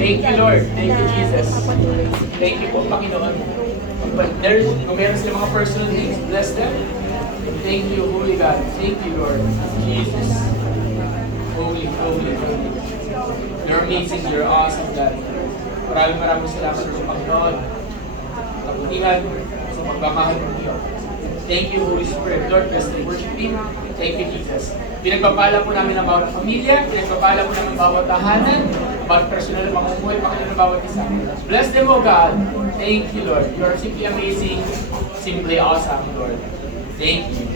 Thank you, Lord. Thank you, Jesus. Thank you po, Panginoon. Kung meron sila mga personal needs, bless them. Thank you, Holy God. Thank you, Lord. Jesus. Holy, holy, holy. You're amazing. You're awesome, God. Maraming salamat sa Panginoon. Kabutihan sa pagmamahal ng Diyos. Thank you, Holy Spirit. Lord, bless the worship team. Thank you, Jesus. Pinagpapala po namin ang bawat pamilya, pinagpapala po namin ang bawat tahanan, bawat personal na pamumuhay, Panginoon ng bawat isa. Bless them, O God. Thank you, Lord. You are simply amazing, simply awesome, Lord. Thank you.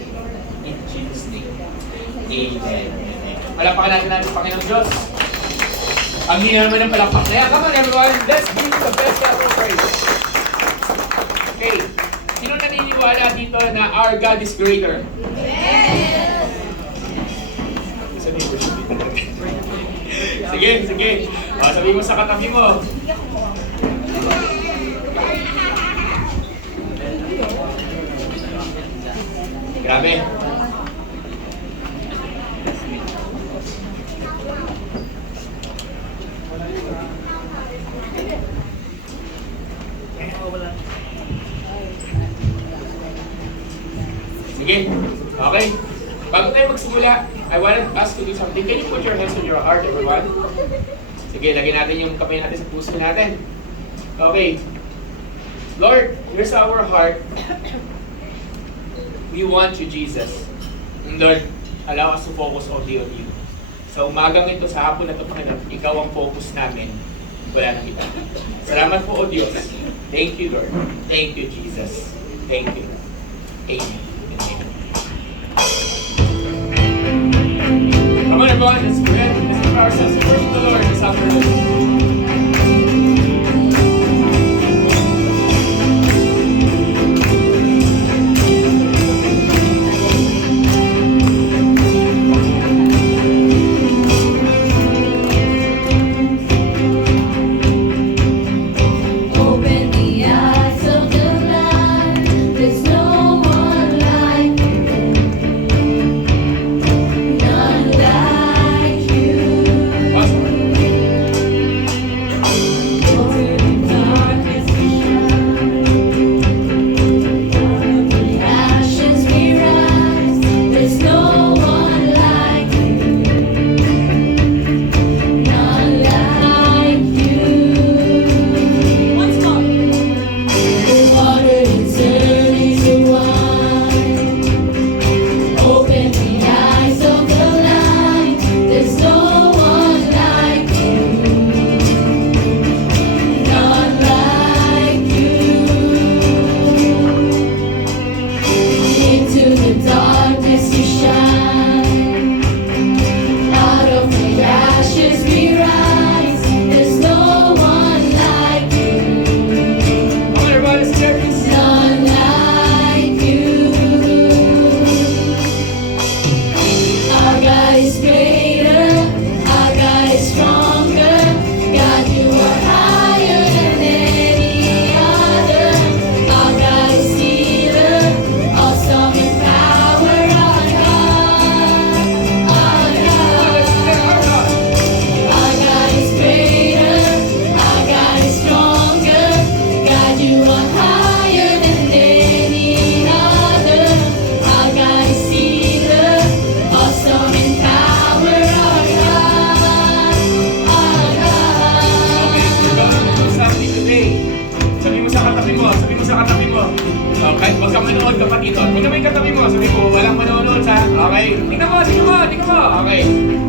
In Jesus' name. Amen. Palakpakan natin Panginoon Diyos. Ang hina naman ng palakpak na yan. Come on, everyone. Let's give the best ever praise. Okay. Sino naniniwala dito na our God is greater? Yes! Sige. Sabihin mo sa katabi mo. Grabe. Sige. Okay. Bago tayo magsimula, I wanted us to do something. Can you put your hands on your heart, everyone? Sige, lagyan natin yung kamay natin sa puso natin. Okay. Lord, here's our heart. We want you, Jesus. And Lord, allow us to focus only on you. Sa umagang ito, sa hapon na ito, Panginoon, ikaw ang focus namin. Wala nang iba. Salamat po, O Diyos. Thank you, Lord. Thank you, Jesus. Thank you. Amen. Come on, everyone. Let's pray. Let's prepare ourselves to worship the Lord this afternoon.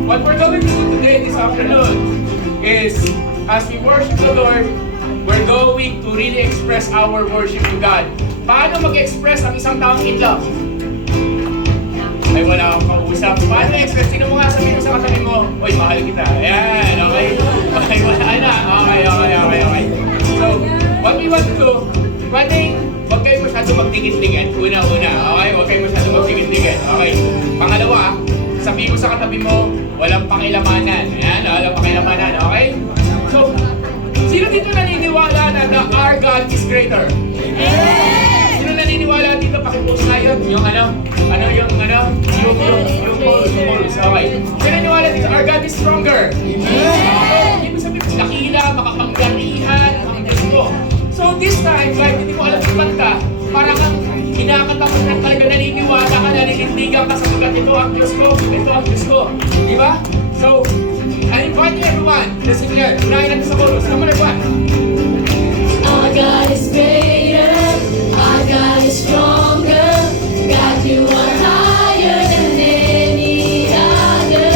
What we're going to do today, this afternoon, is as we worship the Lord, we're going to really express our worship to God. Paano mag-express ang isang taong in love? Ay, wala akong kausap. Paano express? Sino mo nga sabihin mo sa katabi mo, "Uy, mahal kita." Ayan, okay? Okay, wala na. Okay. So, what we want to do, one thing, huwag kayo masyado magtingin-tingin. Una-una, okay? Huwag kayo masyado magtingin-tingin. Okay. Pangalawa, sabihin mo sa katabi mo, walang pakilamanan. Ayan, walang pakilamanan, okay? So, sino dito naniniwala na our God is greater? Yes! Sino naniniwala dito? Pakipost na yun. Yung polls. Okay. Sino naniniwala dito? Our God is stronger? Yes! So, ibig sabihin, dakila, makapangyarihan, ang Diyos ko. So this time, kahit hindi mo alam yung kanta, parang ang kinakanta mo na talaga naniniwala ka, naninindigan ka sapagkat ito ang Diyos ko, ito ang Diyos ko. Di ba? So, I invite you everyone, listen here, unahin natin sa chorus. Come on everyone. Our God is greater, our God is stronger, God you are higher than any other.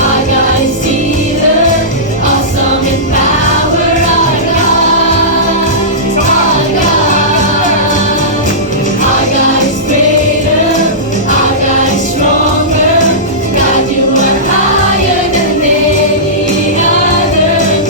Our God is healer, awesome in power, our God. Our God is greater, our God is stronger, God you are higher than any other.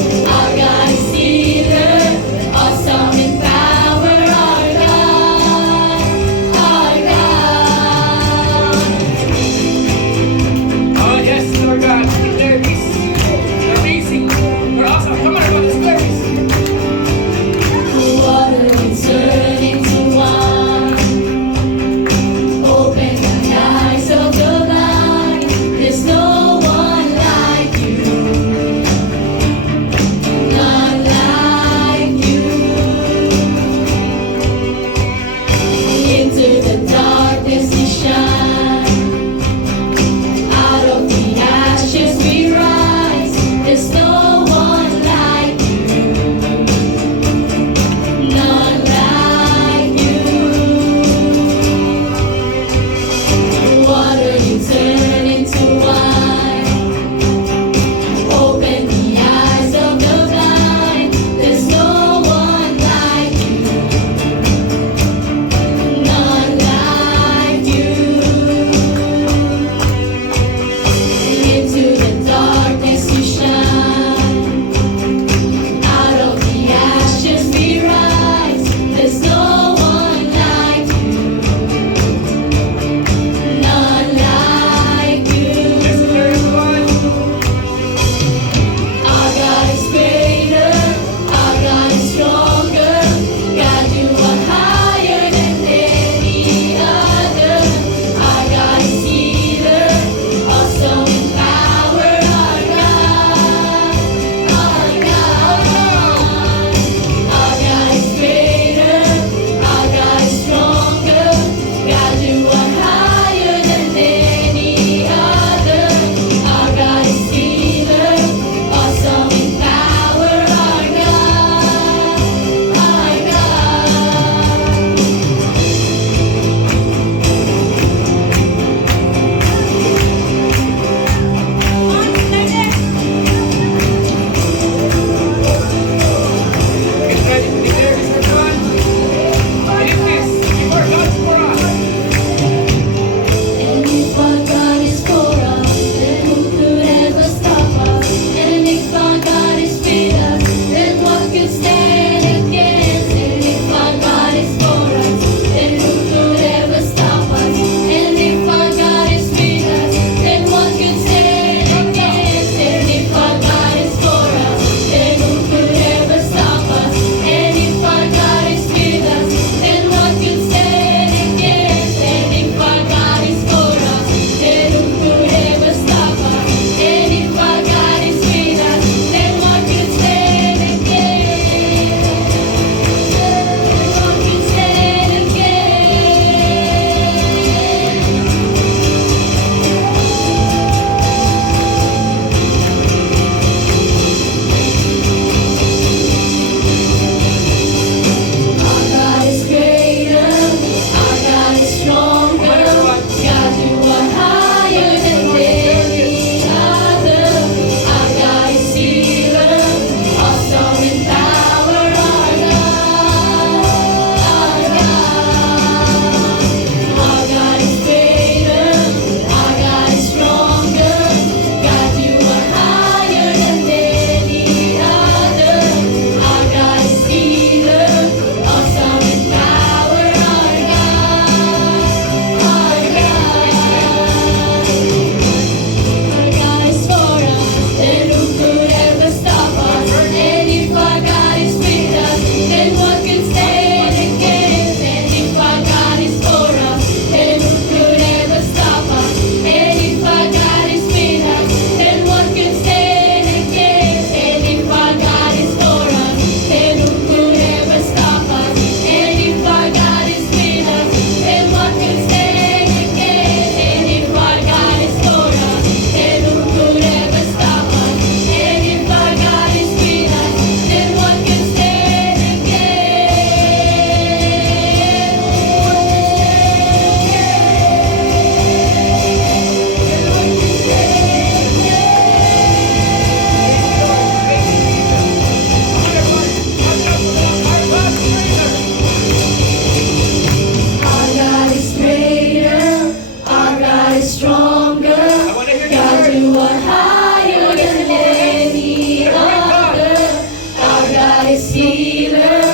is healer,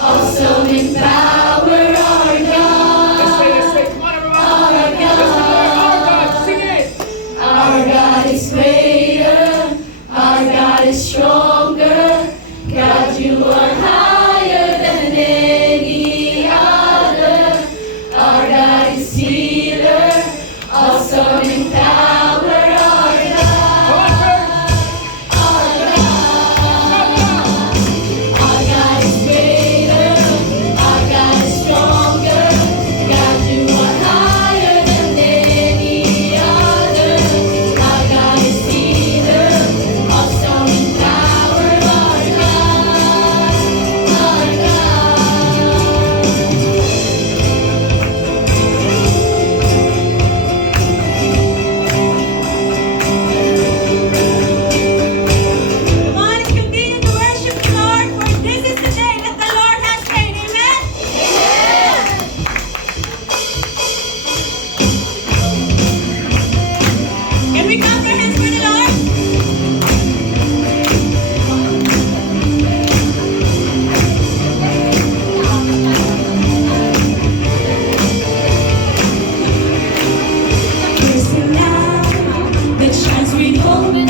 awesome in power, our God. Let's say, come on everyone. Our God. Our God, sing it. Our God is greater, our God is stronger. God, you are higher than any other. Our God is healer, awesome in power. Our God, our God, our God is greater, our God is stronger. God, you are higher than any other. Our God is healer, awesome in power. Our God, our Come on, let's continue to worship the Lord, for this is the day that the Lord has made. Amen? Can we clap our hands for the Lord? There's a light that shines with hope and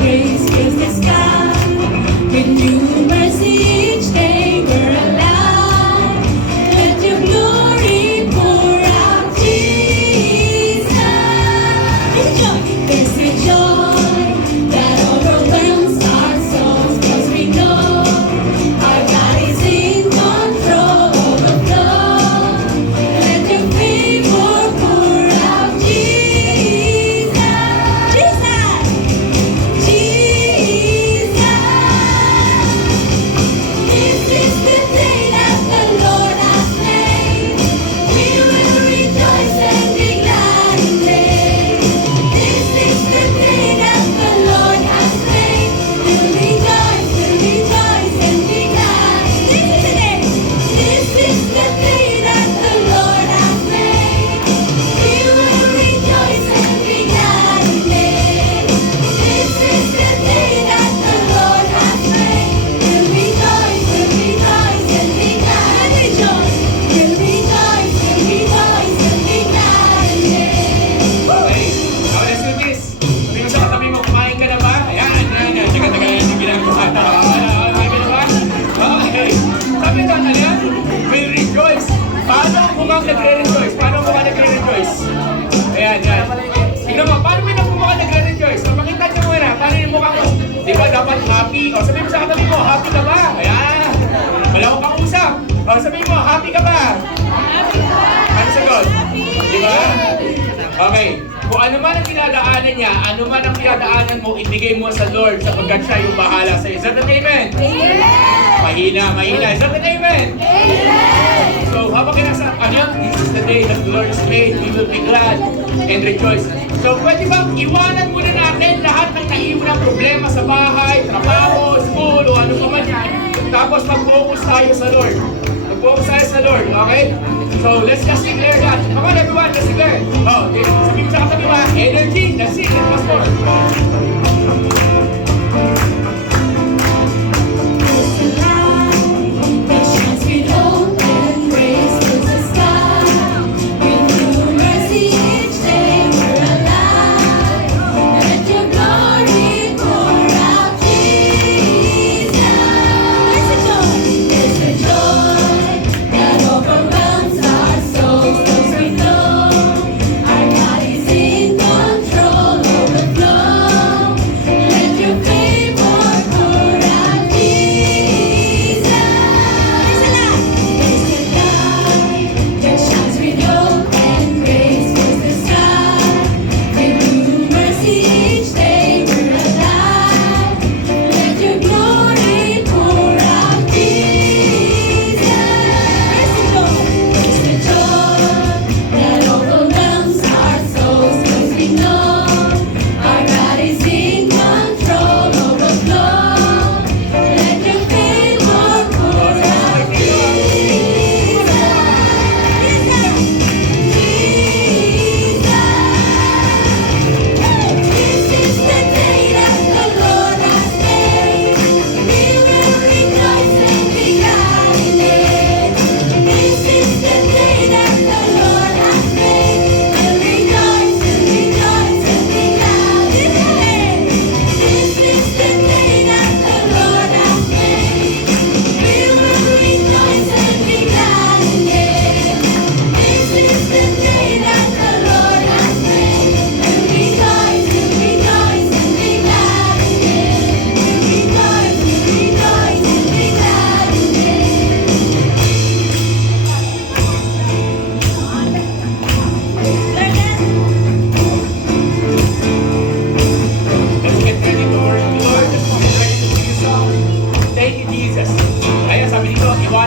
grace fills the sky. With new mercy each day we're alive. Let your glory pour out, Jesus. There's a joy that overwhelms our souls, 'cause we know our God is in control of the flow. Let your favor pour out, Jesus. Jesus. Jesus. This is the day that the Lord has made. We will rejoice and be glad in it. This is the day that the Lord has made. We'll rejoice and be glad. This is the day. This is the day that the Lord has made. We will rejoice and be glad in it. This is the day that the Lord has made. We'll rejoice and be glad. Rejoice. We'll rejoice and be glad in it. Okay, now let's do this. Sabi mo sa katabi mo, kumain ka na ba? Ayan. Taga-taga yan yung ginagawa. Kumain ka na ba? Okay. Sabi ko, ano yan? Will rejoice. Paano ang mukhang nagre-rejoice? Paano ang mukhang nagre-rejoice? Ayan. Tingnan mo, paano may mukhang nagre-rejoice? Pakita niyo muna, paano yung mukhang mo? Di ba dapat happy? O sabi mo sa katabi mo, happy ka ba? Ayan. Wala ko pang usap. O sabi mo, happy ka ba? Ano sagot? Di ba? Okay. Kung ano man ang dinadaanan niya, ano man ang dinadaanan mo, ibigay mo sa Lord sapagkat siya yung bahala sa'yo. Is that an amen? Mahina. Is that an amen? So, habang kinasa, ano yan? This is the day that the Lord has made. We will be glad and rejoice. So, pwede bang iwanan muna natin lahat ng naiwan ng problema sa bahay, trabaho, school, o ano pa man yan. Tapos mag-focus tayo sa Lord. Mag-focus tayo sa Lord, okay? So, let's just declare that. Come on, everyone, let's declare. Oh, okay. Sabihin mo sa katabi mo, energy, let's sing it, Pastor. There's a light that shines with hope and grace fills the sky. With new mercy each day we're alive. Let your glory pour out, Jesus. There's a joy that overwhelms our souls, 'cause we know our God is in control of the flow.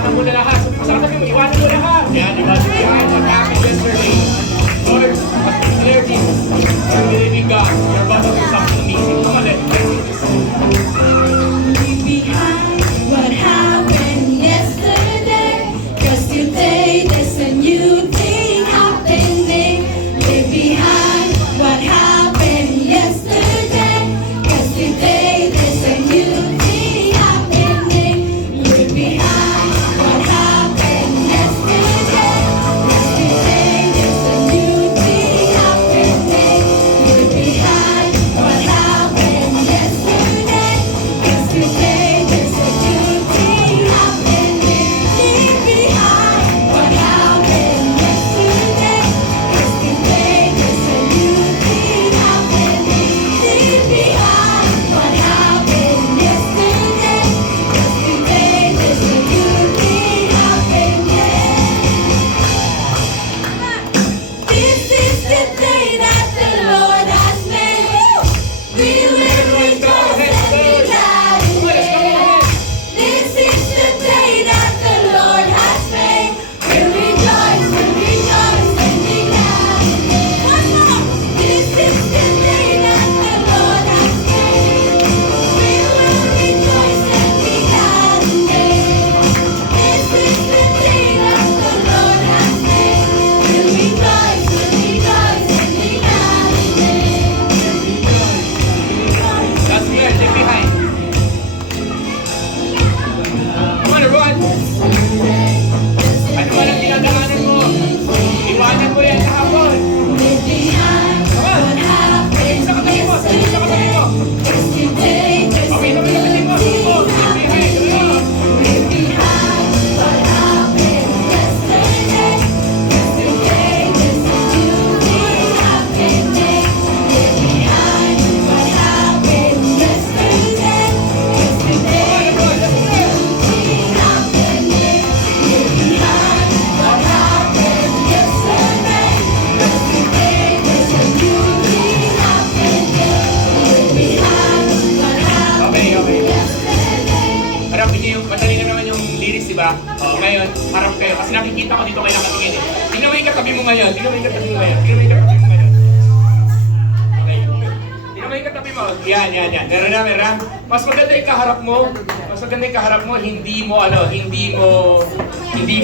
Iwanan mo na lahat. Sabi mo, iwanan mo lahat. Yan, iwanan mo lahat. What happened yesterday? Lord, as we declare this, you're the living God. You're about to do something amazing. Come on, let's do this. Leave behind what happened yesterday, 'cause today there's a new thing happening. Leave behind what happened yesterday, 'cause today there's a new thing happening. Leave behind what happened yesterday, 'cause today there's a new thing happening. Leave behind what happened yesterday, 'cause today there's a new thing happening. Leave behind what happened yesterday, 'cause today there's a new thing happening. Leave behind what happened yesterday, 'cause today there's a new thing happening. This is the day that the Lord has made. We will rejoice and be glad in it. This is the day that the Lord has made. We'll rejoice and rejoice and be glad in it. One more. This is the day that the Lord has made. We will rejoice and be glad in it. This is the day that the Lord has made. We'll rejoice and rejoice and be glad in it. That's good. Leave behind. Come on, everyone. Ano man ang pinagdaanan mo? Iwanan mo yan kahapon. Leave behind what happened yesterday, 'cause today there's a new thing happening. Leave behind what happened yesterday, 'cause today there's a new thing happening. Leave behind what happened yesterday, 'cause today there's a new thing happening. Leave behind what happened yesterday, 'cause today there's a new thing happening. Leave behind what Okay, okay. happened yesterday. Harapin niyo yung, madali na naman yung lyrics, di ba? O, ngayon, harap kayo. Kasi nakikita ko dito kayo nakatingin eh. Tingnan mo yung katabi mo ngayon. Tingnan mo yung katabi mo ngayon. Tingnan mo yung katabi mo ngayon. Okay. Tingnan mo yung katabi mo. Yan, yan, yan. Meron na, meron na. Mas maganda yung kaharap mo. Mas maganda yung kaharap mo. Hindi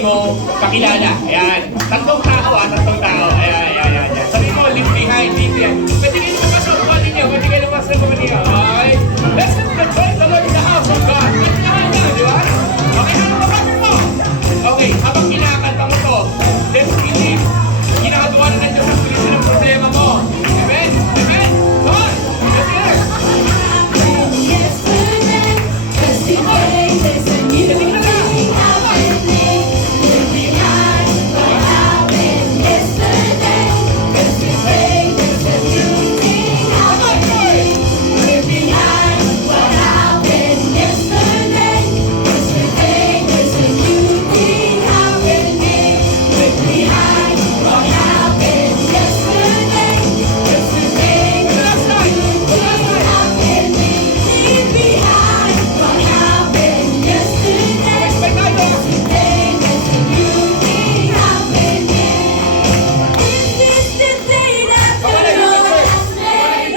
mo kakilala. Ayan. Tatlong tao ah, tatlong tao. Ayan, ayan, ayan, ayan. Sabi mo, leave behind, leave behind. Pwede kayo lumabas sa upuan ninyo. Pwede kayo lumabas sa upuan ninyo. Okay? Let's praise the Lord in the house of God. Kailangan na, di ba? Okay, ano ba sabi mo? Okay, habang kinakanta mo to, let's believe. Ginagawa na ng Diyos ang solusyon ng problema mo. Amen? Amen? Come on! Let's hear it. Yesterday, 'cause today there's a new thing happening. Leave behind what happened yesterday, 'cause today there's a new thing happening. Leave behind what happened yesterday, 'cause today there's a new thing happening. Leave behind what happened yesterday, 'cause today there's a new thing happening. Leave behind what happened yesterday, 'cause today there's a new thing happening. This is the day that the Lord has made.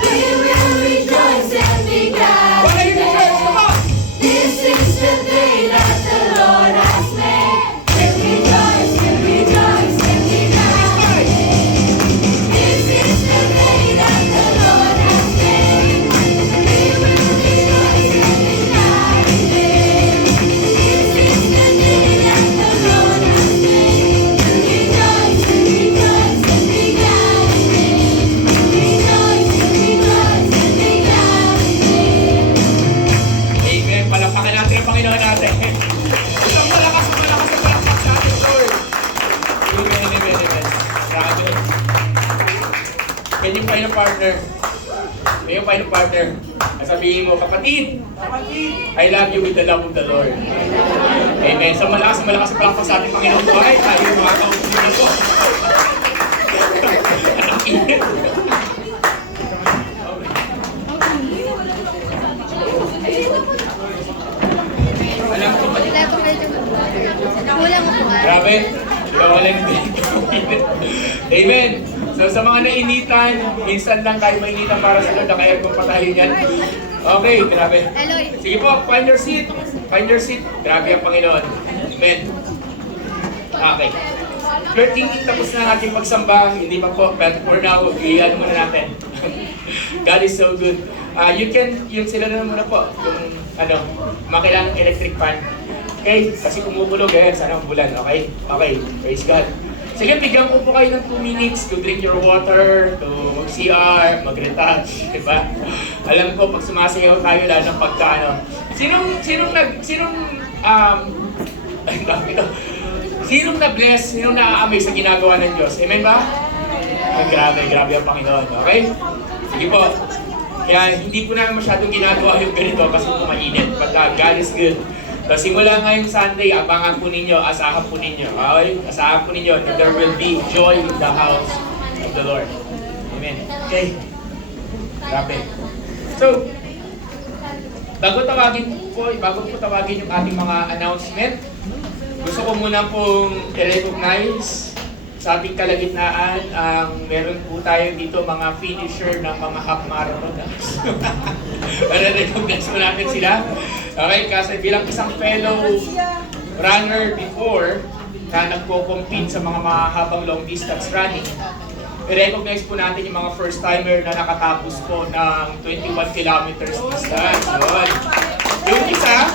We will rejoice and be glad Wala in yung church, come it. on! This is the day that the Lord has made. We'll rejoice and rejoice and be glad in it. This is the day that the Lord has made. We will rejoice and be glad in it. This is the day that the Lord has made. We'll rejoice and rejoice and be glad in it. Rejoice and rejoice and be glad in it. Amen. Palakpakan natin ang Panginoon natin. Isang malakas na palakpak sa ating Lord. Amen, amen, amen. Grabe. Pwede yung final partner. May yung final partner. Sabihin mo, kapatid, I love you with the love of the Lord. Amen. So malakas na palakpak sa ating Panginoon. Ay, tayo yung mga kaupunan ko. Ang init. Alam ko, Walang upuan. Grabe. Walang Amen. So sa mga nainitan, minsan lang tayo mainitan para sa Lord, naka-aircon pa tayo yan. Okay, grabe. Eloy. Sige po, find your seat. Find your seat. Grabe ang Panginoon. Amen. Okay. 13, tapos na ang ating pagsamba. Hindi pa po, but for now, iyan muna natin. God is so good. Yung sila na muna po, yung makailangan electric fan. Okay? Kasi kumukulog sana ang bulan. Okay? Okay. Praise God. Sige, bigyan ko po kayo ng 2 minutes to drink your water, to mag-CR, mag-retouch, diba? Alam ko, pag sumasayaw tayo, lalo ng pagka, sinong na-bless, sinong na-aamay sa ginagawa ng Diyos? Amen ba? Grabe ang Panginoon. Okay? Sige po. Kaya hindi ko na masyadong ginagawa yung ganito kasi mainit. But God is good. So simula ngayong Sunday, abangan po ninyo, asahan po ninyo. Okay? Asahan po ninyo that there will be joy in the house of the Lord. Amen. Okay? Grabe. So, bago po tawagin yung ating mga announcement, gusto ko muna pong i-recognize sa ating kalagitnaan meron po tayo dito mga finisher ng mga half marathoners. I-recognize mo natin sila. Okay, kasi bilang isang fellow runner before na nagko-compete sa mga mahabang long distance running, i-recognize po natin yung mga first timer na nakatapos po ng 21 kilometers distance. Yung isa,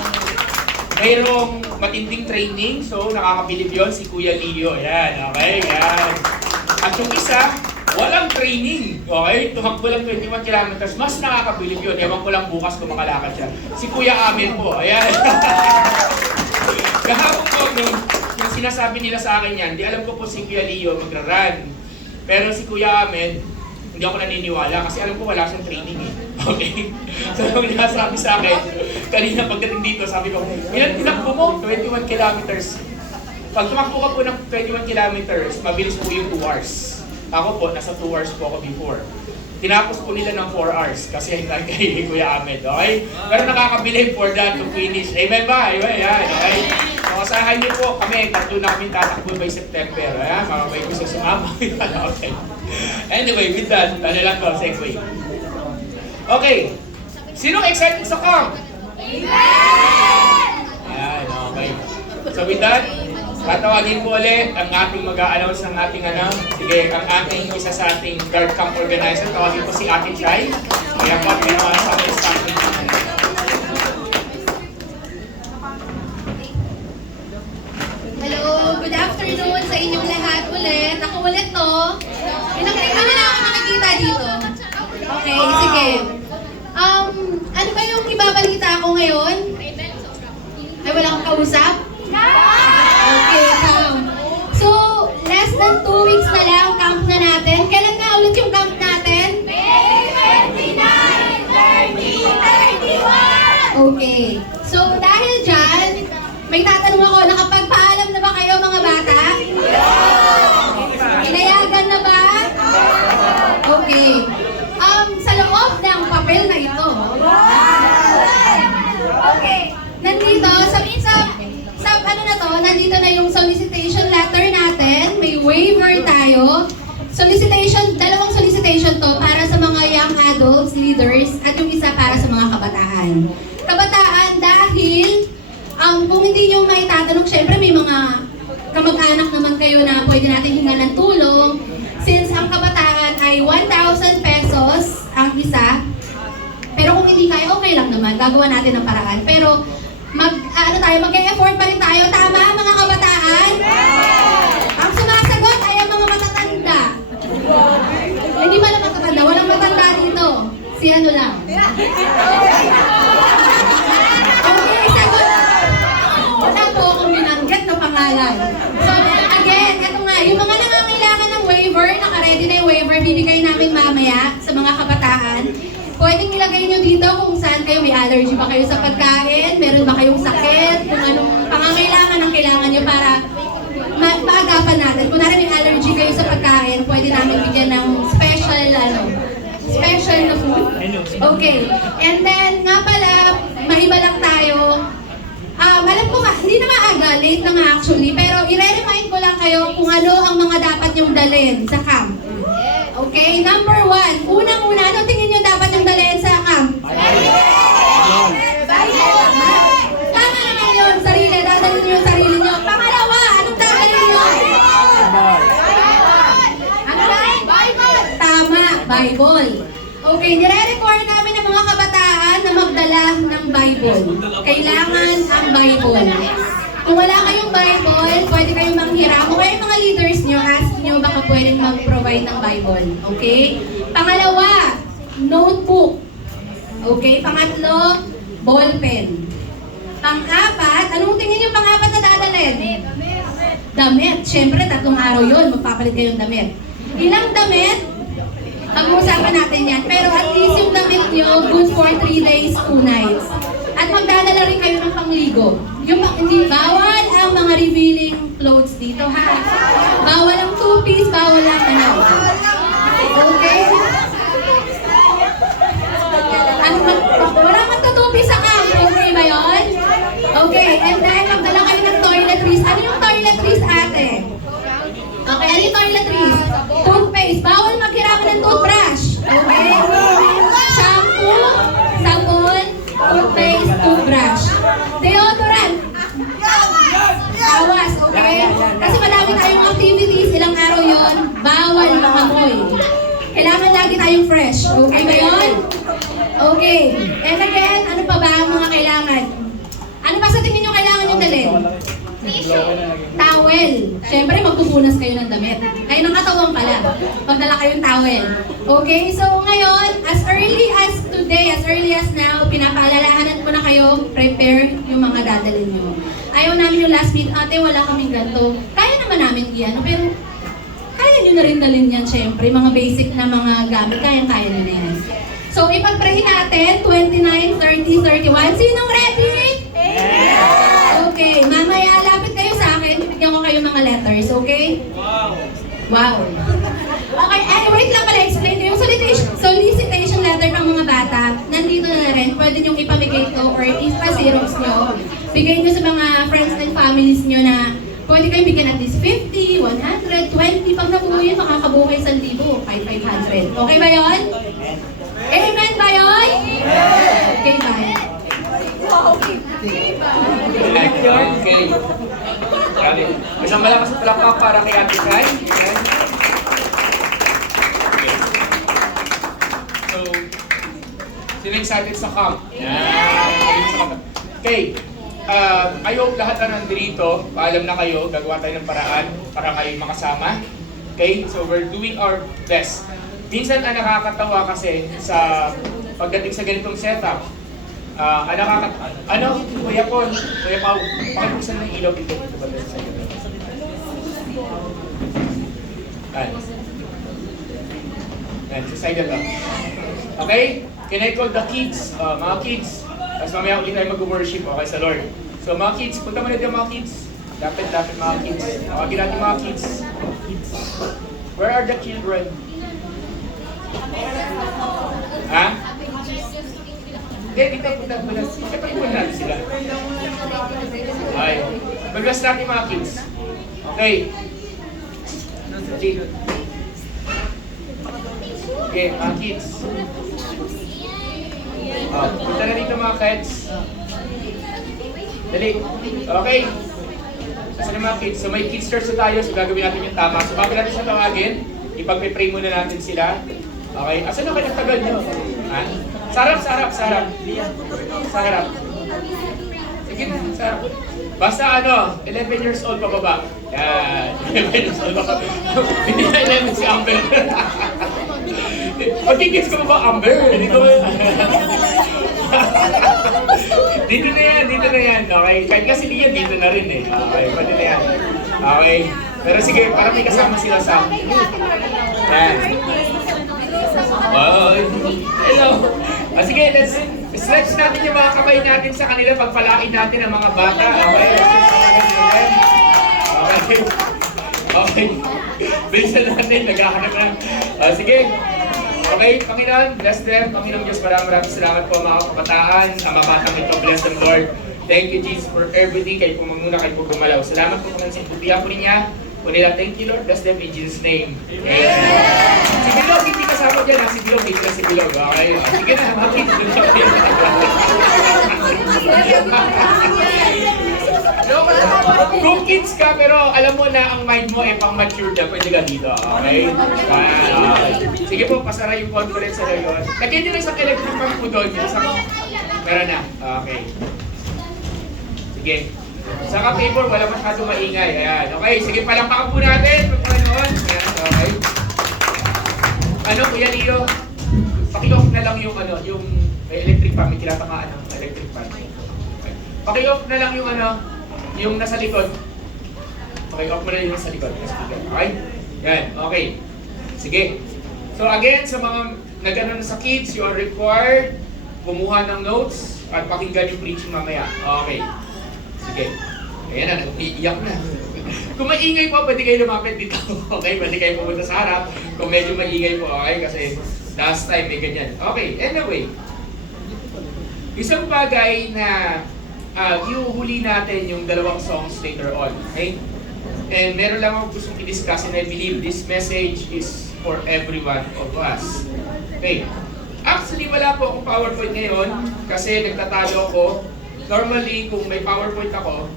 mayroong matinding training, so nakakabilib yun si Kuya Leo. Yan, okay, yan. At yung isa, walang training. Okay, tumakbo lang 21 kilometers, mas nakakabilib yun. Ewan ko lang bukas kung makalakad siya. Si Kuya Amen po, ayan. Kahapon po, yung sinasabi nila sa akin yan, di alam ko po si Kuya Leo magra-run. Pero si Kuya Amen, hindi ako naniniwala kasi alam ko wala siyang training eh. Okay? So nung nasabi sa akin, kanina pagdating dito, sabi ko, ilan tinakbo mo? 21 kilometers. Pag tumakbo ka po ng 21 kilometers, mabilis po yung 2 hours. Ako po, nasa 2 hours po ako before. Tinapos po nila ng 4 hours kasi kay Kuya Ahmed, okay? Pero nakakabilib for that to finish. Amen ba? Amen, yan, okay? So, asahan niyo po kami, tatlo na kami tatakbo by September. Ayan, makabay ko sa sumama. Okay. Anyway, with that, lang ko, segue. Okay. Sinong excited sa camp? Ayan, okay. So with that, tatawagin po ulit ang ating mag-a-announce ng ating sige, ang ating isa sa ating guard camp organizer, tawagin po si Ate Chay. Kaya po, pinawala sa ating starting. Hello, good afternoon sa inyong lahat ulit. Ako ulit to. Ilang kami na ako nakikita dito. Okay, sige. Ano ba yung ibabalita ko ngayon? Ay, wala akong kausap? Okay, come. So, less than 2 weeks na lang camp na natin. Kailan nga ulit yung camp natin? May 29, 30, 31! Okay. So, dahil dyan, may tatanong ako, nakapagpaalam na ba kayo mga bata? Inayagan na ba? Okay. Sa loob ng papel na ito. Okay. Nandito, nandito na yung solicitation letter natin. May waiver tayo. Dalawang solicitation to para sa mga young adults, leaders, at yung isa para sa mga kabataan. Kabataan dahil kung hindi nyo may tatanong, syempre may mga kamag-anak naman kayo na pwede natin hinga ng tulong. Since ang kabataan ay 1,000 pesos ang isa, pero kung hindi kaya, okay lang naman. Gagawa natin ng paraan. Pero mag-e-effort pa rin tayo. Tama, mga kabataan? Ang sumasagot ay ang mga matatanda. Hindi ba lang matatanda? Walang matanda dito. Si ano lang. Okay, sagot. Wala po akong binanggit na pangalan. So, again, ito nga, yung mga nangangailangan ng waiver, naka-ready na yung waiver, bibigay namin mamaya sa mga kabataan. Pwedeng ilagay nyo dito kung saan kayo, may allergy ba kayo sa pagkain, meron ba kayong sakit, kung anong pangangailangan ang kailangan nyo para maagapan natin. Kung may allergy kayo sa pagkain, pwede namin bigyan ng special na food. Okay. And then, nga pala, maiba lang tayo. Alam ko nga, hindi Hindi na maaga, late na nga actually, pero i-remind ko lang kayo kung ano ang mga dapat nyong dalhin sa camp. Okay, number 1. Unang-una, ano tingin nyo dapat nyong dalhin sa camp? Tama naman yun, sarili. Dadalhin nyo yung sarili nyo. Pangalawa, anong dadalhin nyo? Ano ba? Bible! Tama, Bible. Okay, nire-require namin ng mga kabataan na magdala ng Bible. Kailangan ang Bible. Kung wala kayong Bible, pwede kayong manghiram. Kung kayo mga leaders nyo, ask nyo baka pwedeng mag-provide ng Bible. Okay? Pangalawa, notebook. Okay? Pangatlo, ballpen. Pang-apat, anong tingin yung pang-apat na dadalhin? Damit. Siyempre, 3 araw yun. Magpapalit kayong damit. Ilang damit? Pag-uusapan natin yan. Pero at least yung damit nyo, good for 3 days, 2 nights. At magdadala rin kayo ng pangligo. Yung hindi bawal ang mga revealing clothes dito, ha? Bawal ang two-piece, bawal ang ano. Okay? Wala magtutupi sa camp. Okay ba yun? Okay, and then magdala kayo ng toiletries. Ano yung toiletries, ate? Okay, ano yung toiletries? Toothpaste. Bawal maghirapan ng toothbrush. Okay? Shampoo, sabon, toothpaste, toothbrush. Deodorant. Awas, okay? Kasi madami tayong activities, ilang araw yon, bawal makamoy. Kailangan lagi tayong fresh. Okay ba yun? Okay. And again, ano pa ba ang mga kailangan? Ano pa sa tingin nyo kailangan yung dalhin? Towel. Siyempre, magpupunas kayo ng damit. Ay, ng katawan pala. Magdala kayong towel. Okay, so ngayon, as early as today, as early as now, pinapaalalahanan ko na kayo, prepare yung mga dadalhin nyo. Ayaw namin yung last minute, ate, wala kaming ganito. Kaya naman namin yan, pero kaya nyo na rin dalhin yan, syempre. Mga basic na mga gamit, kaya nyo na yan. So, ipag-pray natin, 29, 30, 31. Sinong ready? Okay, mamaya lapit kayo sa akin, bibigyan ko kayo mga letters, okay? Wow. Okay, wait lang pala, explain ko yung solicitation letter ng mga bata, nandito na rin, pwede nyong ipamigay ito or ipa-xerox nyo. Bigay nyo sa mga friends and families nyo na pwede kayo bigyan at least 50, 100, 20. Pag nabuo yun, makakabuo kayo 1,000, 500. Okay ba yun? Amen ba yun? Okay ba? Okay. Grabe. Isang malakas na palakpak para kay Ate Kai. Ayan. Okay. So, sino excited sa camp? Yan. Okay. I hope lahat na nandito, paalam na kayo, gagawa tayo ng paraan para kayo makasama. Okay? So, we're doing our best. Minsan ang nakakatawa kasi sa pagdating sa ganitong setup, Kuya Paul, Kuya Pao, pakibuksan ng ilaw dito. Sa side lang. Okay? Can I call the kids? Mga kids, tapos mamaya ulit tayo mag-worship, okay, sa Lord. So mga kids, punta mo na dito mga kids. Dapat mga kids. Tawagin natin mga kids. Where are the children? Ha? Hindi, dito, kapag-iwan natin sila. Okay. Mag-bless natin mga kids. Okay. Okay, mga kids. Punta na dito mga kids. Dali. Okay. Kasi na mga kids. So may kids church na tayo, so gagawin natin yung tama. So bago natin siya tawagin, ipag-pray muna natin sila. Okay. Asan na kayo tagal nyo? Ha? Sarap. Sa harap. Sige na, sarap. Basta 11 years old pababa. Yan. 11 years old pababa. Hindi na 11 si Amber. Pagkikits ko ba Amber? Dito na yan. Okay. Kahit nga si Lian, dito na rin eh. Okay, pwede na yan. Okay. Pero sige, para may kasama sila sa... Yan. Oh, hello. Sige, let's stretch natin yung mga kamay natin sa kanila. Pagpalain natin ang mga bata. Okay. Okay. Bilisan natin, naghahanap na. Sige. Okay, Panginoon, bless them. Panginoon Diyos, maraming salamat po mga kabataan. Ang mga batang ito, bless them, Lord. Thank you, Jesus, for everything. Kayo po mamuna, kayo po gumalaw. Salamat po kung sinbutihan po niya. Kunila, thank you, Lord. Bless them in Jesus' name. Amen. Si Bilog, hindi kasama dyan. Si Bilog, hindi na si Bilog. Okay? Sige na, makita ko siya. Kung kids ka, pero alam mo na ang mind mo ay pang-mature na, pwede ka dito. Okay? Sige po, pasara yung conference na yun. Lagyan nyo na isang electric fan po doon. Meron na. Okay. Sige. Sa ka-paper, wala masyadong maingay. Ayan. Okay, sige, palampakan po natin. Pagpanoon. Ayan, okay. Ano, Kuya Leo? Paki-off na lang yung yung may electric fan. May kinatamaan ng electric fan. Okay. Paki-off na lang yung yung nasa likod. Paki-off mo na yung nasa likod. Okay? Yan, okay. Sige. So again, sa mga nag-ano sa kids, you are required kumuha ng notes at pakinggan yung preaching mamaya. Okay. Sige. Ayan na, nag-iiyak na. Kung maingay po, pwede kayo lumapit dito. Okay, pwede kayo pumunta sa harap. Kung medyo maingay po, okay? Kasi last time may ganyan. Okay, anyway. Isang bagay na iuhuli natin yung dalawang songs later on. Okay? And meron lang ako gustong i-discuss and I believe this message is for every one of us. Okay. Actually, wala po akong PowerPoint ngayon kasi nagtatalo ako. Normally, kung may PowerPoint ako,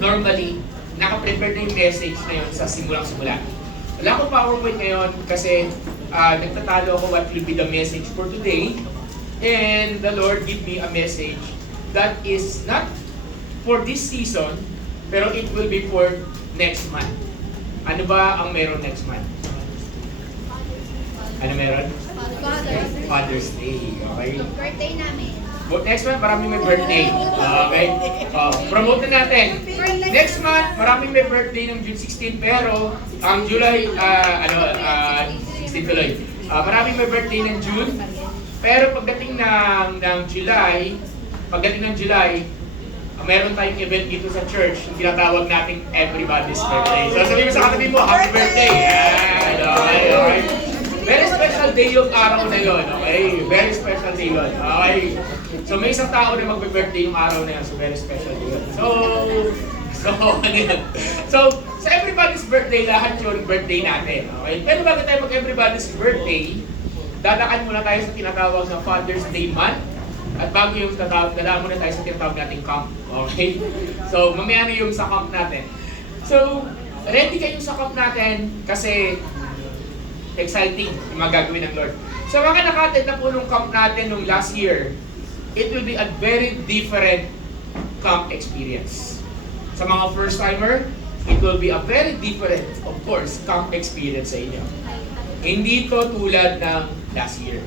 normally, naka-prepare na yung message na yun sa simulang-simula. Wala akong PowerPoint ngayon kasi nagtatalo ako what will be the message for today. And the Lord give me a message that is not for this season, pero it will be for next month. Ano ba ang meron next month? Ano meron? Father's Day. Okay? Birthday namin. Next month, maraming may birthday. Okay? Promote na natin. Next month, maraming may birthday ng June 16, pero ang July, 16 tuloy. Maraming may birthday ng June, pero pagdating ng July, meron tayong event dito sa church, yung tinatawag nating everybody's birthday. So sabihin mo sa katabi mo, happy birthday! Yan! Okay. Very special day yung araw na yun, okay? Very special day yun, okay? So may isang tao na magbe-birthday yung araw na yun, so very special day yun. So, sa everybody's birthday, lahat yun birthday natin, okay? Pero bago tayo mag-everybody's birthday, dadakan muna tayo sa tinatawag na Father's Day month. At bago yung dadaan muna tayo sa tinatawag nating camp, okay? So, mamaya na yung sa camp natin. So, ready kayo sa camp natin kasi exciting yung magagawin ng Lord. Sa mga naka-attend na po nung camp natin nung last year, it will be a very different camp experience. Sa mga first-timer, it will be a very different, of course, camp experience sa inyo. Hindi to tulad ng last year.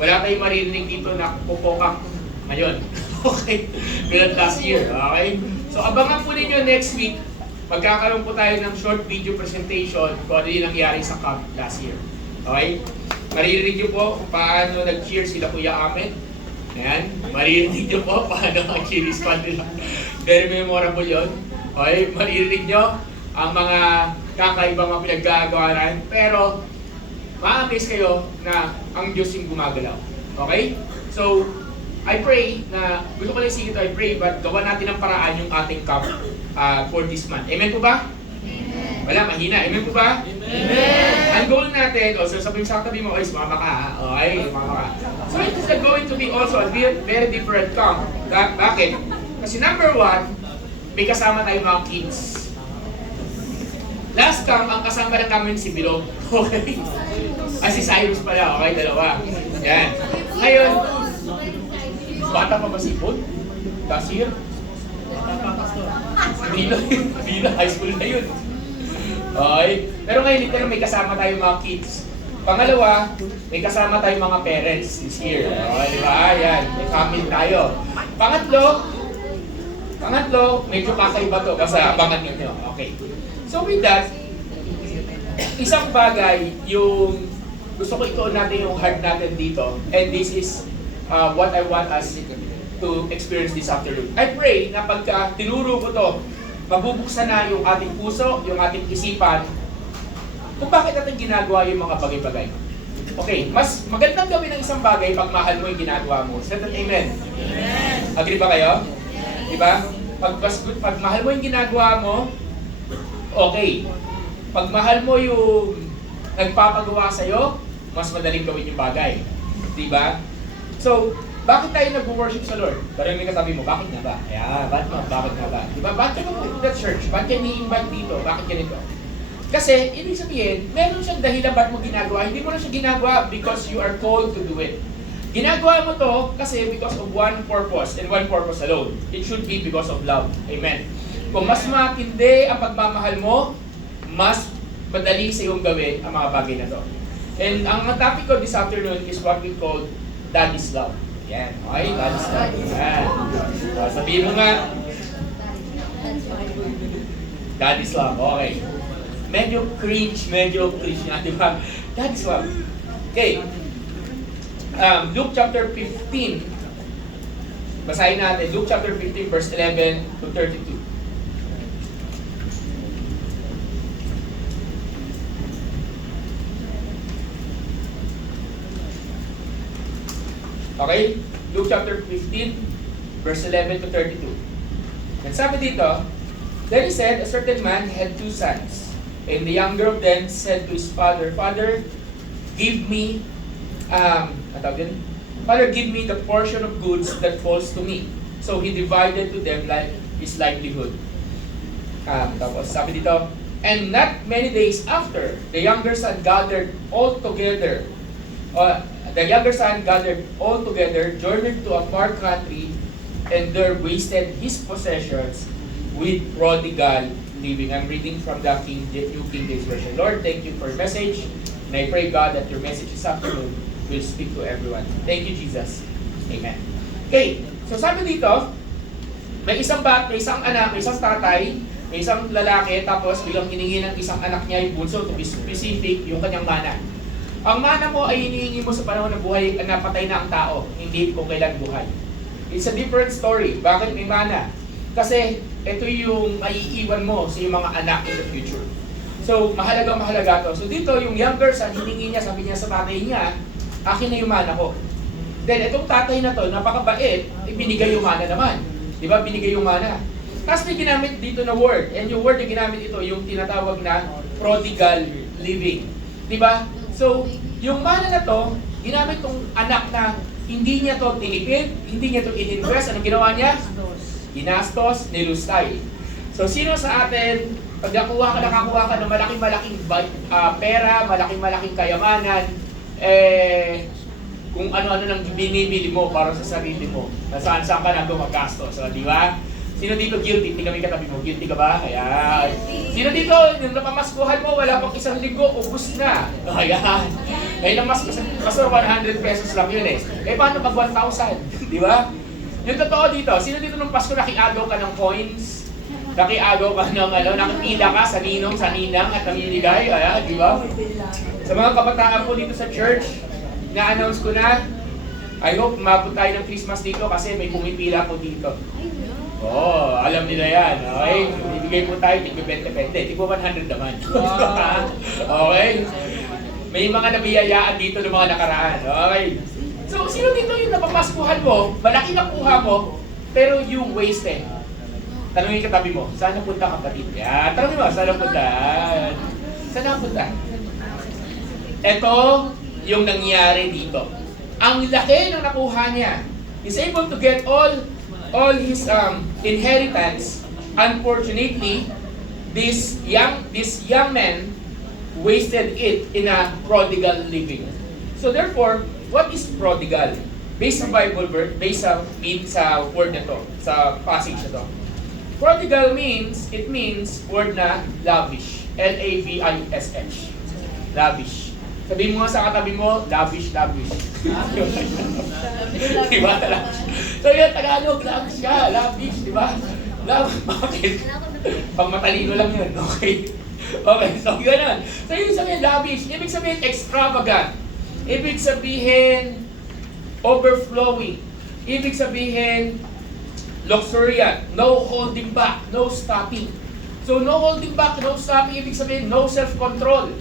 Wala tayong maririnig dito na pupokak ngayon. Okay? Tulad last year. Okay? So abangan po ninyo next week. Magkakaroon po tayo ng short video presentation kung ano yung nangyari sa camp last year. Okay? Maririnig nyo po kung paano nag-cheer sila Kuya Ahmed. Ayan. Maririnig nyo po paano ang cheer squad nila. Very memorable yun. Okay? Maririnig nyo ang mga kakaibang mga pinaggagawa natin. Pero ma-amaze kayo na ang Diyos yung gumagalaw. Okay? So, I pray na, gusto ko lang sige ito, I pray, but gawa natin ang paraan yung ating camp for this month. Amen po ba? Amen. Wala, mahina. Amen po ba? Amen. Ang goal natin, also sabihin sa katabi mo, mama ka ha? Okay, mama ka. So, it is going to be also a very different camp. Bakit? Kasi number one, may kasama tayong mga kids. Last camp, ang kasama lang namin si Bilog. Okay? Si Cyrus pala, okay? Dalawa. Yan. Ngayon, bata pa ba si Bud? Last year? Hindi na, high school na yun. Okay? Pero ngayon, literal may kasama tayong mga kids. Pangalawa, may kasama tayong mga parents this year. Okay, di ba? Yan. May family tayo. Pangatlo, medyo kakaiba to kasi abangan ninyo. Okay. So with that, isang bagay yung gusto ko ituon natin yung heart natin dito, and this is what I want us to experience this afternoon. I pray na pagka tinuro ko to, mabubuksan na yung ating puso, yung ating isipan, kung bakit natin ginagawa yung mga bagay-bagay. Okay, mas magandang gawin ng isang bagay pag mahal mo yung ginagawa mo. Say that amen. Amen. Agree ba kayo? Di ba? Pag mahal mo yung ginagawa mo, okay. Pag mahal mo yung nagpapagawa sa'yo, mas madaling gawin yung bagay. Di ba? So, bakit tayo nag-worship sa Lord? Parang may katabi mo, bakit nga ba? Ayan, bakit nga ba? Di ba? Bakit ka pupunta sa church? Bakit ka ni-invite dito? Bakit ganito? Kasi, ibig sabihin, meron siyang dahilan ba't mo ginagawa. Hindi mo na siya ginagawa because you are called to do it. Ginagawa mo to kasi because of one purpose and one purpose alone. It should be because of love. Amen. Kung mas matindi ang pagmamahal mo, mas madali sa iyong gawin ang mga bagay na to. And ang topic ko this afternoon is what we call Daddy's Love. Yan. Okay? Daddy's Love. Yan. So, sabihin mo nga, Daddy's Love. Okay. Medyo cringe na, di ba? Daddy's Love. Okay. Luke chapter 15. Basahin natin. Luke chapter 15 verse 11 to 32. Okay? Luke chapter 15, verse 11 to 32. And sabi dito, then he said, a certain man had 2 sons. And the younger of them said to his father, Father, give me, Father, give me the portion of goods that falls to me. So he divided to them like his livelihood. Tapos sabi dito, and not many days after, the younger son gathered all together, journeyed to a far country, and there wasted his possessions with prodigal living. I'm reading from the New King James Version. Lord, thank you for your message, and I pray, God, that your message this afternoon will speak to everyone. Thank you, Jesus. Amen. Okay, so sabi dito, may isang anak, may isang tatay, may isang lalaki, tapos bilang hiningi ng isang anak niya yung bunso, to be specific, yung kanyang mana. Ang mana mo ay hinihingi mo sa panahon ng buhay na napatay na ang tao, hindi kung kailan buhay. It's a different story. Bakit may mana? Kasi ito yung maiiwan mo sa iyong mga anak in the future. So, mahalaga to. So dito, yung younger son, hiningi niya, sabi niya sa tatay niya, akin na yung mana ko. Then, itong tatay na to, napakabait, ibinigay yung mana naman. Di ba? Binigay yung mana. Tapos may ginamit dito na word. And yung word na ginamit ito, yung tinatawag na prodigal living. Di ba? So, yung mana na to, ginamit tong anak na hindi niya to tinipid, hindi niya to ininvest. Anong ginawa niya? Ginastos, nilustay. So, sino sa atin, pag nakakuha ka ng malaking-malaking pera, malaking-malaking kayamanan, kung ano-ano nang binibili mo para sa sarili mo, nasaan-saan ka na gumagastos. So, di ba? Sino dito guilty? Hindi kami katabi mo. Guilty ka ba? Ayan. Sino dito, yung napamaskuhan mo, wala pang isang linggo, ubus na. Ayan. Ngayon ang mas 100 pesos lang yun eh. Eh paano pag 1,000? Di ba? Yung totoo dito, sino dito nung Pasko nakiagaw ka ng coins? Nakiagaw ka ng nakipila ka sa ninong, sa ninang at namimigay? Ayan, di ba? Sa mga kabataan po dito sa church, na-announce ko na, I hope mabot tayo ng Christmas dito kasi may pumipila po dito. Oo, alam nila yan. Okay? Ibigay po tayo, tigyo 20-20. Tigyo 100 naman. Okay? May mga nabiyayaan dito ng mga nakaraan. Okay? So, sino dito yung napamaskuhan mo, malaki na kuha mo, pero you wasted? Tanungin katabi mo, saan napunta kapatid? Yan, tanungin mo, saan napunta? Saan napunta? Ito yung nangyari dito. Ang laki ng nakuha niya. He's able to get all his inheritance. Unfortunately, this young man wasted it in a prodigal living. So therefore, what is prodigal? Based sa Bible verse, based sa word na to, sa passage na to. Prodigal means word na lavish. L-A-V-I-S-H. Lavish. Sabihin mo nga sa katabi mo, lavish. Diba? So yun, Tagalog, lavish ka, lavish, diba? Bakit? Pang matalino lang yun, okay? Okay, so yun. So ibig sabihin lavish, ibig sabihin extravagant. Ibig sabihin overflowing. Ibig sabihin luxuriant, no holding back, no stopping. So no holding back, no stopping, ibig sabihin no self-control.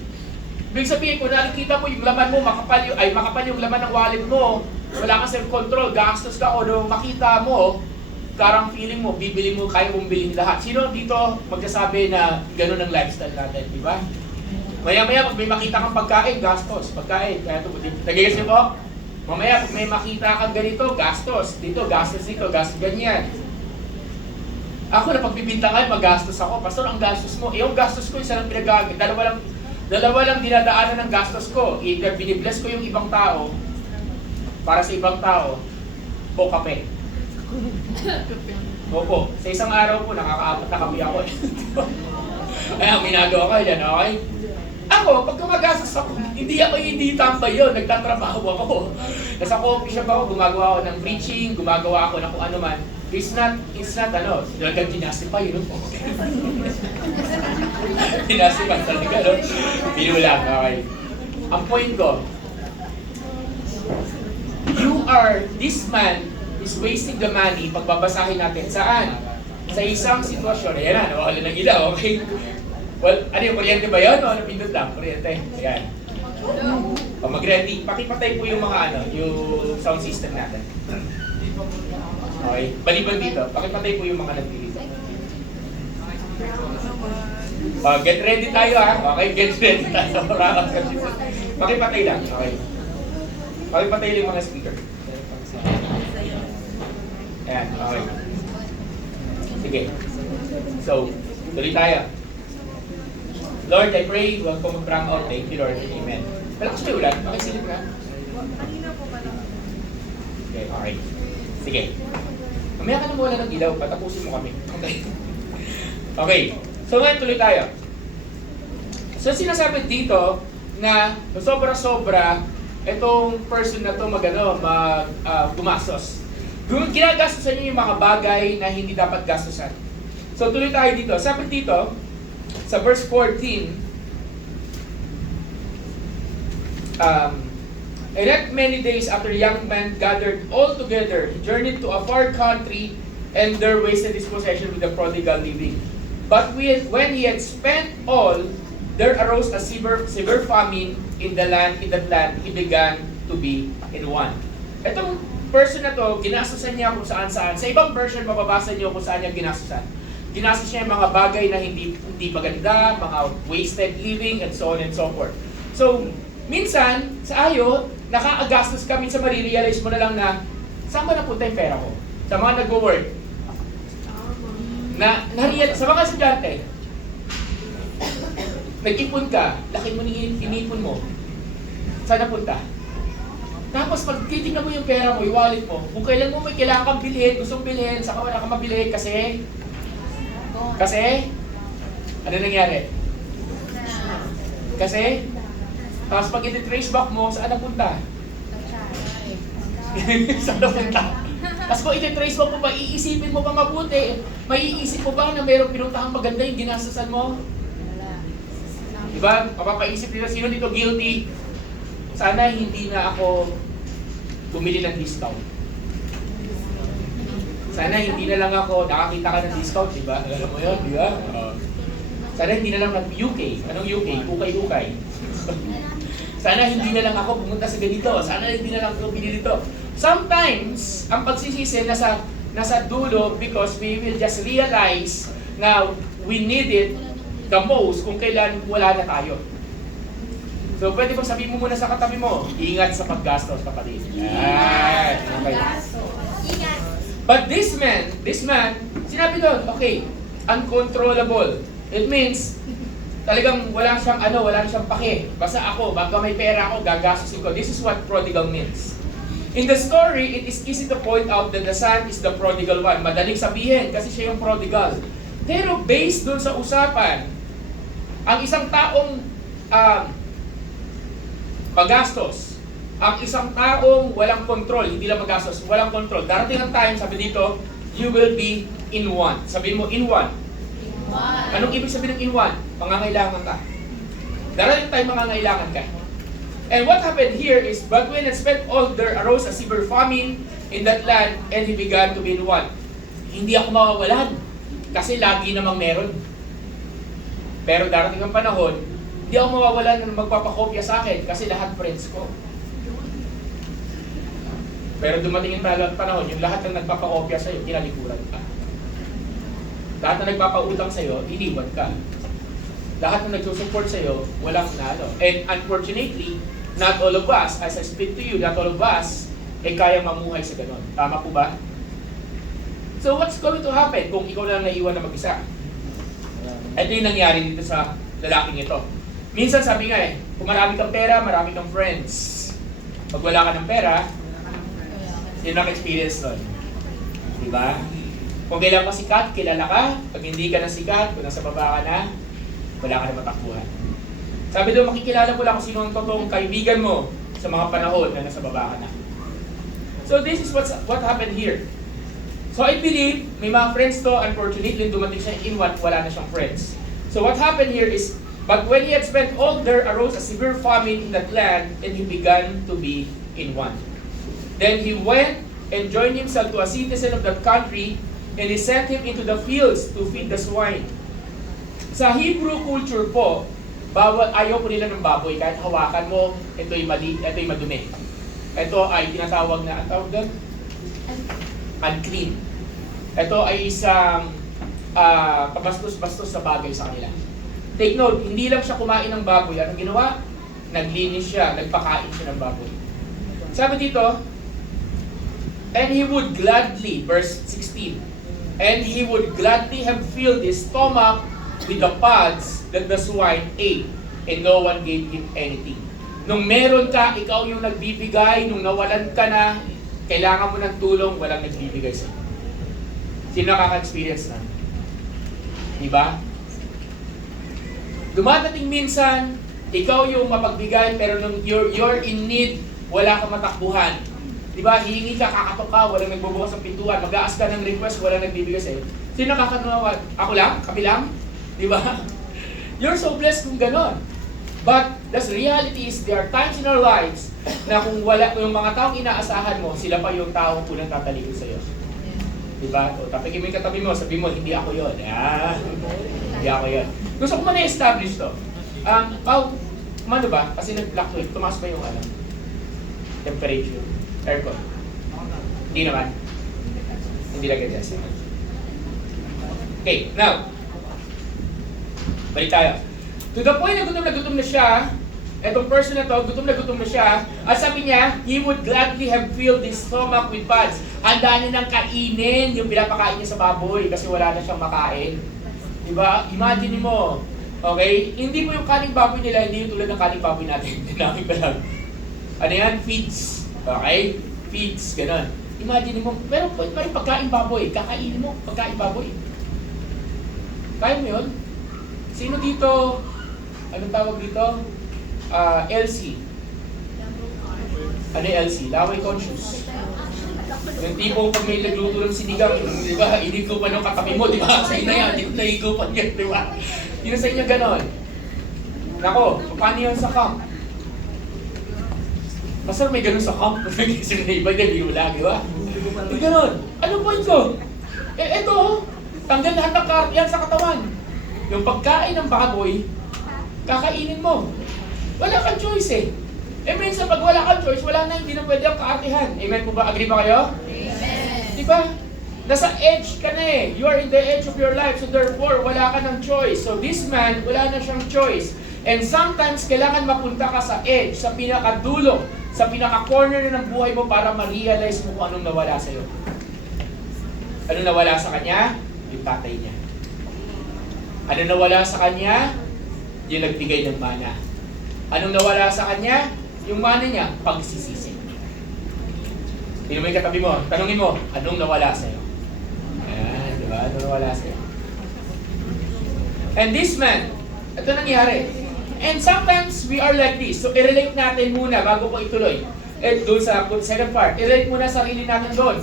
Ibig sabihin, kung nakikita mo yung laman mo, makapal yung laman ng wallet mo, wala kang self-control, gastos ka o nung makita mo, karang feeling mo, bibili mo, kaya mong bilhin lahat. Sino dito magsasabi na gano'n ang lifestyle natin, di ba? Maya-maya, pag may makita kang pagkain, gastos. Pagkain, kaya ito, nagigis niyo po? Mamaya, pag may makita kang ganito, gastos. Dito, gastos, ganyan. Ako, na pagbibinta kayo, magastos ako. Pastor, ang gastos mo, yung gastos ko, isa lang pinagamit. Dalawa lang dinadaanan ng gastos ko. Either binibless ko yung ibang tao, para sa ibang tao, o kape. Opo, sa isang araw po, nakaka-apat na kape ako. Ay, ang ginagawa ko yan, okay? Ako, pag gumagastos ako, hindi tambay yun, nagtatrabaho ako. Nasa coffee shop ako, gumagawa ako ng preaching, gumagawa ako ng kung ano man. It's not, talagang ginastify, you know? Ginastify talaga, no? Binulang, okay. Ang point ko, this man is wasting the money, pagbabasahin natin, saan? Sa isang sitwasyon, ayan na, nawala ng ilaw, okay? Well, ano yung kuryente ba yun? O ano pindot lang? Kuryente. Ayan. O mag-ready. Pakipatay po yung mga yung sound system natin. Okay. Baliban dito. Pakipatay po yung mga nagdilito. Get ready tayo ha. Okay, get ready tayo. Pakipatay lang. Okay. Pakipatay lang yung mga speaker. Ayan. Okay. Sige. So, tuloy tayo. Lord, I pray, welcome mag-bring out. Thank you, Lord. Amen. Malakas na ulan. Pakisilip ka. Okay. Sige. Mamaya ka na muna ng ilaw. Patapusin mo kami. Okay. Okay. So ngayon tuloy tayo. So sinasabi dito na sobra-sobra itong person na to gumastos. Ginagastosan niyo yung mga bagay na hindi dapat gastusan. So tuloy tayo dito. Sabi dito, sa verse 14, and not many days after young men gathered all together, he journeyed to a far country, and there wasted his possession with the prodigal living. But when he had spent all, there arose a severe famine in that land. He began to be in want. Itong person na to, ginastosan niya kung saan-saan. Sa ibang version, mababasa niyo kung saan niya ginastosan. Ginastos niya yung mga bagay na hindi maganda, mga wasted living, and so on and so forth. So, minsan, sa ayo, nakaagastos ka, minsan marirealize mo na lang na, saan ba napunta yung pera ko? Sa mga nag-work. Sa mga estudyante, nag-ipon ka, laki mo inipon mo, saan napunta? Tapos pag titignan mo yung pera mo, yung wallet mo, kung kailan mo may kailangan kang bilhin, gustong bilhin, saka wala kang mabili kasi, ano nangyari? Kasi, tapos pag iti-trace back mo, saan napunta? Saan napunta? Tapos kung iti-trace back mo ba, iisipin mo ba mabuti? Maiisip mo ba na mayroong pinuntahang maganda yung ginastosan mo? Diba? Mapapaisip nila, sino dito guilty? Sana hindi na ako bumili ng discount. Sana hindi na lang ako nakakita ka ng discount, di ba? Alam mo yun, di ba? Sana hindi na lang nag-UK. Anong UK? Ukay-ukay. Sana hindi na lang ako pumunta sa ganito. Sana hindi na lang ako pinili dito. Sometimes, ang pagsisisi nasa dulo because we will just realize na we need it the most kung kailan wala na tayo. So, pwede bang sabihin mo muna sa katabi mo, ingat sa paggastos, kapatid. Yan. Okay. But this man, sinabi doon, okay, uncontrollable. It means, talagang wala siyang pake. Basta ako, baka may pera ako, gagastusin ko. This is what prodigal means. In the story, it is easy to point out that the son is the prodigal one. Madaling sabihin, kasi siya yung prodigal. Pero based doon sa usapan, ang isang taong magastos, ang isang taong walang control, hindi lang magastos, walang control. Darating ang time, sabi dito, you will be in want. Sabihin mo, in want. Anong ibig sabihin ng in want? Mangangailangan ka. Darating time, mangangailangan ka. And what happened here is, but when it spent all, there arose a severe famine in that land, and he began to be in want. Hindi ako mawawalan, kasi lagi namang meron. Pero darating ang panahon, hindi ako mawawalan ng magpapakopya sa akin, kasi lahat friends ko. Pero dumating yung panahon, yung lahat ng nagpapa-opya sa'yo, tinalikuran ka. Lahat na nagpapautang sa'yo, iniwan ka. Lahat na nagsusupport sa'yo, walang nalo. And unfortunately, not all of us, as I speak to you, not all of us, kaya mamuhay sa ganon. Tama po ba? So what's going to happen kung ikaw lang naiwan na mag-isa? Ito yung nangyari dito sa lalaking ito. Minsan sabi nga kung marami kang pera, marami kang friends. Pag wala ka ng pera, yun ang experience nun. Diba? Kung kailan ka sikat, kilala ka. Pag hindi ka na sikat, kung nasa baba ka na, wala ka na matakbuhan. Sabi doon, makikilala mo lang kung sino ang totoong kaibigan mo sa mga panahon na nasa baba ka na. So this is what happened here. So I believe, may mga friends to, unfortunately, dumating siya in one, wala na siyang friends. So what happened here is, but when he had spent all, there arose a severe famine in that land, and he began to be in want. Then he went and joined himself to a citizen of that country, and he sent him into the fields to feed the swine. Sa Hebrew culture po, bawal, ayaw po nila ng baboy, kahit hawakan mo, ito'y mali, ito'y madumi. Ito ay tinatawag na, ang tawag doon? Unclean. Ito ay isang pabastos-bastos sa bagay sa kanila. Take note, hindi lang siya kumain ng baboy. Anong ginawa? Naglinis siya, nagpakain siya ng baboy. Sabi dito, and he would gladly, verse 16, and he would gladly have filled his stomach with the pods that the swine ate, and no one gave him anything. Nung meron ka, ikaw yung nagbibigay. Nung nawalan ka na, kailangan mo ng tulong, walang nagbibigay sa'yo. Sino nakaka-experience na? Diba? Dumadating minsan, ikaw yung mapagbigay, pero nung you're in need, wala kang matakbuhan. Diba? Hihingi ka, kakatok ka, walang nagbubukas ng pintuan, mag-aas ka ng request, walang nagbibigay sa'yo. Sino nakakatuwa? Ako lang? Kami lang? Diba? You're so blessed kung ganon. But the reality is, there are times in our lives na kung wala, yung mga taong inaasahan mo, sila pa yung taong unang tatalikod sa'yo. Diba? O, tapigin mo yung katabi mo, sabi mo, hindi ako yun. Hindi ako yun. Gusto ko muna i-establish to. Ano ba? Kasi nag-fluctuate. Tumaas ba yung temperature? Aircon? Hindi naman. Hindi nag-adjust. Okay, now. Balik tayo. To the point na gutom na siya, etong person na to, gutom na siya, at sabi niya, he would gladly have filled his stomach with pods. Handa niya ng kainin yung pinapakain niya sa baboy kasi wala na siyang makain. Diba? Imagine mo, okay? Hindi mo yung kaning baboy nila, hindi yung tulad ng kaning baboy natin. Dinami pa lang. Ano yan? Feeds. Okay? Feeds, gano'n. Imagine mo, pero pwede pa rin pagkain baboy. Kakainin mo, pagkain baboy. Kaya mo yun? Sino dito, anong tawag dito? LC. Ano yung LC? Laway conscious. Yung tipo pag may nagluto ng sinigang, di ba? Inigo pa ng katabi mo, di ba? Sa inyo yan, hindi ko naigo pa yan, di ba? Yun sa inyo ganon. Nako, paano yan sa camp? Masarap may ganon sa camp. Kasi may iba din, wala, di ba? Di ganon. Anong point ko? Eto, tanggal lahat ng yan sa katawan. Yung pagkain ng baboy, kakainin mo. Wala kang choice minsan pag wala kang choice, wala na, hindi na pwede ang kaartihan. Amen po ba? Agree ba kayo? Amen. Diba? Nasa edge ka na You are in the edge of your life, so therefore, wala ka ng choice. So this man, wala na siyang choice. And sometimes, kailangan mapunta ka sa edge, sa pinakadulo, sa pinaka-corner na ng buhay mo para ma-realize mo kung anong nawala sa'yo. Ano nawala sa kanya? Yung tatay niya. Ano nawala sa kanya? Yung nagbigay ng mana. Anong nawala sa kanya? Yung mana niya, pagsisisi. Tingnan mo yung katabi mo, tanungin mo, anong nawala sa'yo? Ayan, di ba? Anong nawala sa'yo? And this man, ito nangyari. And sometimes we are like this. So i-relate natin muna bago ko ituloy. Doon sa second part, i-relate muna sarili natin doon.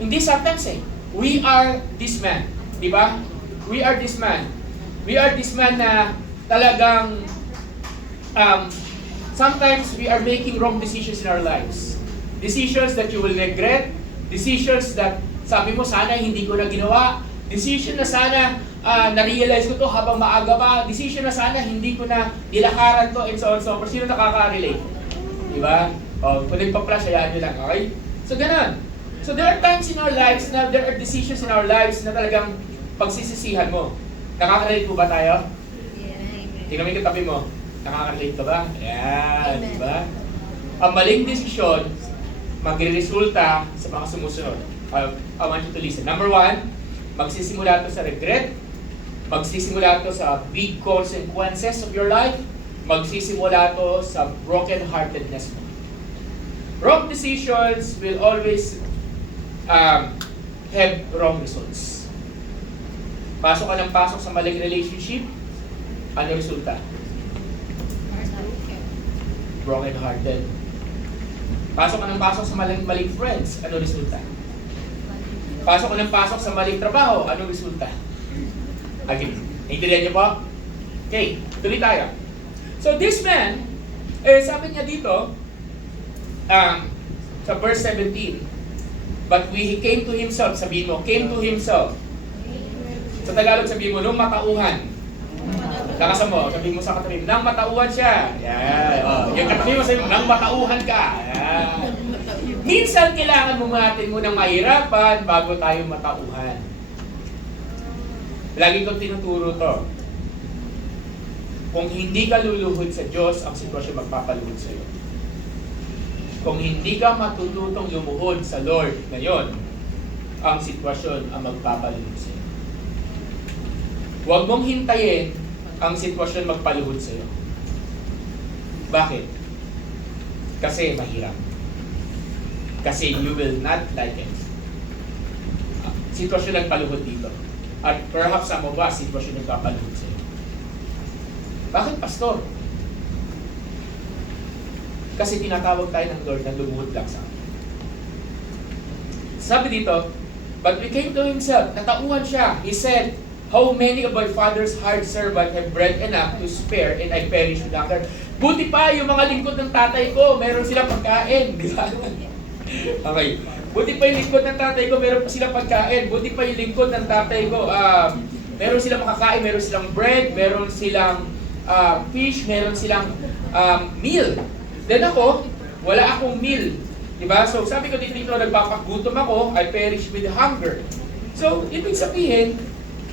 Hindi sometimes we are this man. Di ba? We are this man. We are this man na talagang sometimes we are making wrong decisions in our lives. Decisions that you will regret. Decisions that sabi mo sana hindi ko na ginawa. Decision na sana na-realize ko to habang maaga pa. Decision na sana hindi ko na nilakaran to and so on so forth. Sino nakaka-relate? Diba? O, kung nagpa-flash, hayaan nyo lang, okay? So, ganun. So, there are times in our lives na there are decisions in our lives na talagang pagsisisihan mo. Nakaka-relate po ba tayo? Tingnan mo yung katabi mo. Nakaka-relate ka ba? Yan, di ba? Ang maling desisyon, magre-resulta sa mga sumusunod. I want you to listen. Number 1, magsisimula ito sa regret. Magsisimula ito sa big consequences of your life. Magsisimula ito sa broken-heartedness mo. Wrong decisions will always have wrong results. Pasok ka ng pasok sa maling relationship, ano resulta? Broken-hearted. Pasok ka ng pasok sa maling friends, ano resulta? Pasok ka ng pasok sa maling trabaho, ano resulta? Again, naintindihan niyo po? Okay, tuloy tayo. So this man, sabi niya dito, sa verse 17, but he came to himself, sabihin mo, came to himself. Sa Tagalog sabihin mo, nung matauhan. Lakasan mo, sabihin mo sa katabi, nang matauhan siya. Yan. Oh, yung katabi mo sabihin mo, nang matauhan ka. Yan. Minsan kailangan mo natin munang mahirapan bago tayo matauhan. Lagi kong tinuturo to. Kung hindi ka luluhod sa Diyos, ang sitwasyon magpapaluhod sa iyo. Kung hindi ka matututong lumuhod sa Lord ngayon, ang sitwasyon ang magpapaluhod sa iyo. Huwag mong hintayin ang sitwasyon magpaluhod sa iyo. Bakit? Kasi mahirap. Kasi you will not like it. Sitwasyon nagpaluhod dito. At perhaps some of us, sitwasyon nagpapaluhod sa iyo. Bakit, Pastor? Kasi tinatawag tayo ng Lord na lumuhod lang sa atin. Sabi dito, but we came to himself, natauhan siya. He said, how many of my father's hired servants have bread enough to spare and I perish with hunger? Buti pa yung mga lingkod ng tatay ko, meron silang pagkain. Di ba? Okay. Buti pa yung lingkod ng tatay ko, meron pa silang pagkain. Buti pa yung lingkod ng tatay ko, meron silang makakain, meron silang bread, meron silang fish, meron silang meal. Then ako, wala akong meal. Diba? So sabi ko dito, nagpapagutom ako, I perish with hunger. So, ibig sabihin,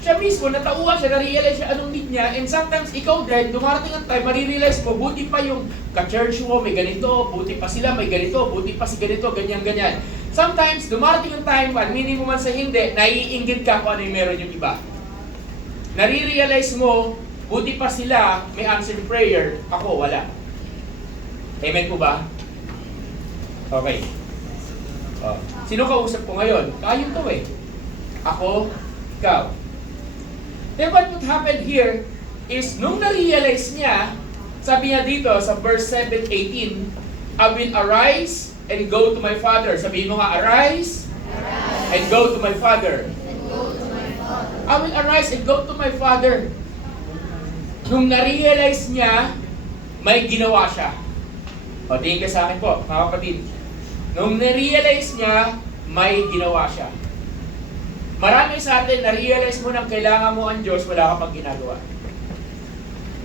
siya mismo, natauhan siya, na-realize siya anong need niya, and sometimes ikaw din, dumarating ang time, marirealize mo, buti pa yung ka-church mo, may ganito, buti pa sila, may ganito, buti pa si ganito, ganyan-ganyan. Sometimes, dumarating ang time, aminin mo man sa hindi, naiinggit ka kung ano yung meron yung iba. Nare-realize mo, buti pa sila, may answered prayer, ako wala. Amen po ba? Okay. Oh. Sino kausap ko ngayon? Kayo to eh. Ako, ikaw. Then what would happen here is, nung na-realize niya, sabi niya dito sa verse 7:18, I will arise and go to my father. Sabihin mo nga, arise and go to my father. I will arise and go to my father. Nung na-realize niya, may ginawa siya. O, tingin ka sa akin po, mga kapatid. Nung na-realize niya, may ginawa siya. Marami sa atin, na-realize mo na kailangan mo ang Diyos, wala ka pang ginagawa.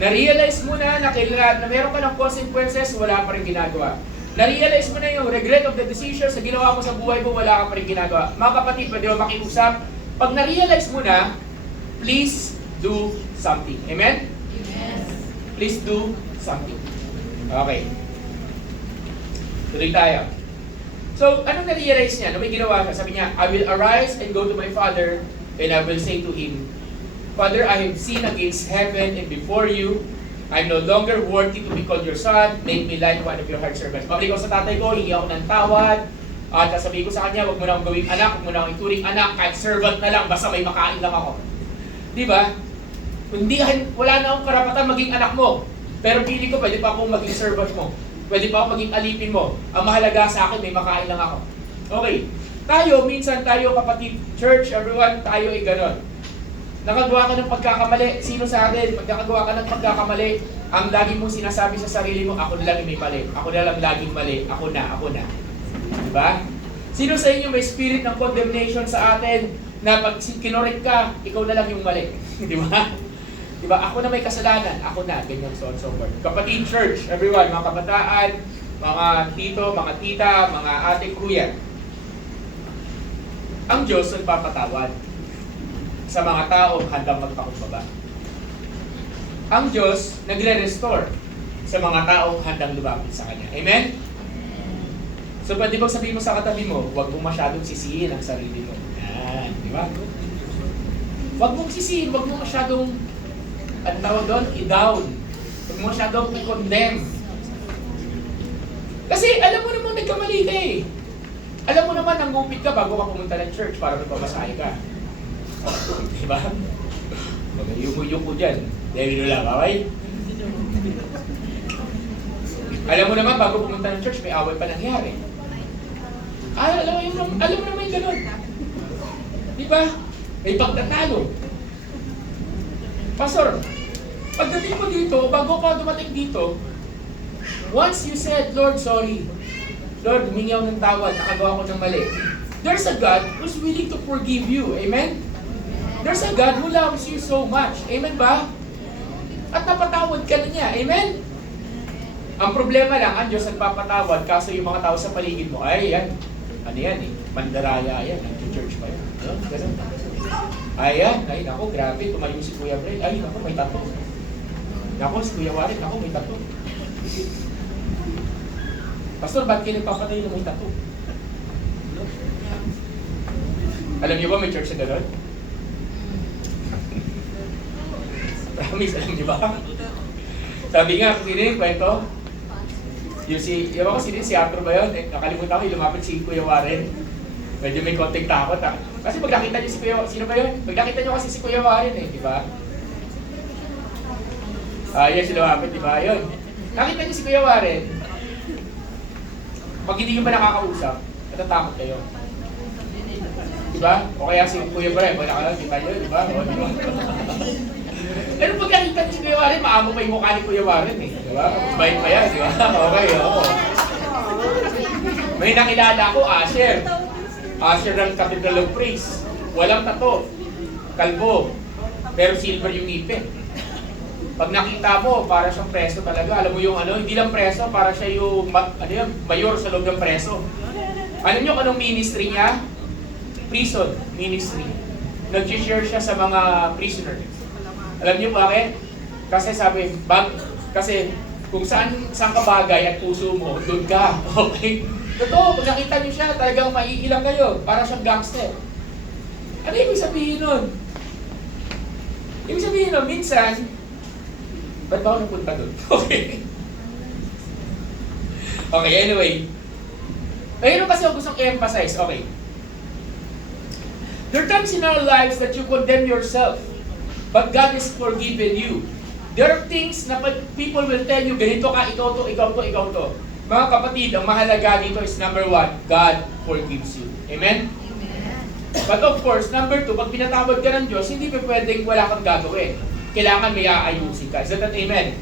Na-realize mo na meron ka ng consequences, wala pa rin ginagawa. Na-realize mo na yung regret of the decisions na ginawa mo sa buhay mo, wala ka pa rin ginagawa. Mga kapatid, pwede mo makiusap. Pag na-realize mo na, please do something. Amen? Yes. Please do something. Okay. Tuloy tayo. So, anong na-realize niya? Nung may ginawa siya, sabi niya, I will arise and go to my father, and I will say to him, Father, I have sinned against heaven and before you. I'm no longer worthy to be called your son. Make me like one of your hired servants. Pabalik ako sa tatay ko, hingi ako ng tawad. At sasabihin ko sa kanya, huwag mo na akong gawing anak, huwag mo na akong ituring anak, kahit servant na lang, basta may makain lang ako. Di ba? Wala na akong karapatan maging anak mo. Pero pili ko, pwede pa akong maging servant mo. Pwede pa akong maging alipin mo. Ang mahalaga sa akin, may makain lang ako. Okay. Minsan tayo kapatid, church, everyone, tayo ay ganon. Nakagawa ka ng pagkakamali. Sino sa atin, pag nakagawa ka ng pagkakamali, ang lagi mong sinasabi sa sarili mo, ako na lang yung may mali. Ako na lang laging mali. Ako na. Diba? Sino sa inyo may spirit ng condemnation sa atin na pag kinorek ka, ikaw na lang yung mali. Diba? Diba? Ako na may kasalanan. Ako na. Ganyan, so on so forth. Kapatid, church, everyone, mga kabataan, mga tito, mga tita, mga ate, kuya. Ang Diyos nagpapatawad sa mga taong handang magpakumbaba. Ang Diyos nagre-restore sa mga taong handang lumapit sa Kanya. Amen? So, pwede bang sabihin mo sa katabi mo, huwag mong masyadong sisihin ang sarili mo. Yan, di ba? Huwag mong sisihin, huwag mong masyadong, ang tawag doon, i-down. Huwag mong masyadong i-condemn. Kasi alam mo naman nagkamali ka eh. Alam mo naman, nanggupit ka bago ka pumunta ng church para magpamasahe ka. Di ba? Mag-yuko dyan. Dahil lang, okay? Alam mo naman, bago pumunta ng church, may away pa nangyari. Alam mo naman yung ganun. Di ba? May pagtatalo. Pastor, pagdating mo dito, bago ka dumating dito, once you said, Lord, sorry. Lord, humingi ako ng tawad, nakagawa ko ng mali. There's a God who's willing to forgive you. Amen? There's a God who loves you so much. Amen ba? At napatawad ka na niya. Amen? Ang problema lang, ang Diyos nagpapatawad, kaso yung mga tao sa paligid mo, ay yan, ano yan eh, mandaraya yan, nag-church pa yan. Ano? Ganun. Ay yan, ay naku, grabe, tumayo si Kuya Fred, ay naku, may tato. Naku, si Kuya Warren, naku, may tato. Pastor, ba't kayo nagpapatay na may tato? Alam niyo ba may church na gano'n? Promise, alam niyo ba? Sabi nga, sino yung kwento? Yung yung ako, sino si Arthur ba yun? Nakalimutan ko, lumapit si Kuya Warren. Medyo may konting takot ha. Kasi pag nakita niyo si Kuya Warren, sino ba yun? Pag nakita niyo kasi si Kuya Warren eh, di ba? Yan si lumapit, di ba? Yun. Nakita niyo si Kuya Warren, pag hindi nyo ba nakakausap, natatakot kayo. Di ba? O kaya si Kuya Warren, wala ka lang, kita nyo, di ba? O, di ba? Pero pag nakita niyo si Kuya Warren, maamo pa yung mukha ni Kuya Warren eh. Di ba? Bait pa yan, di ba? Okay, oo. May nakilala ko, Asher. Asher ng Cathedral of Praise. Walang tato. Kalbo. Pero silver yung ngipin. Pag nakita mo, para siyang preso talaga. Alam mo yung ano, hindi lang preso, para siya yung mayor sa loob ng preso. Alam niyo kung anong ministry niya? Prison ministry. Nag-share siya sa mga prisoner. Alam niyo bakit? Kasi sabi, kasi kung saan ka bagay at puso mo, doon ka. Okay? Totoo, pag nakita niyo siya, talagang maiilang kayo. Para siyang gangster. Ano ibig sabihin nun? Ibig sabihin nun, minsan, ba't ba ako napunta doon? Okay. Okay, anyway. Ayun kasi ako gustong i-emphasize. Okay. There are times in our lives that you condemn yourself, but God has forgiven you. There are things na people will tell you, ganito ka, ikaw to, ikaw to, ikaw to. Mga kapatid, ang mahalaga dito is number 1, God forgives you. Amen? But of course, number 2, pag pinatawad ka ng Diyos, hindi pa pwedeng wala kang gagawin. Kailangan may aayusin ka. Is that amen?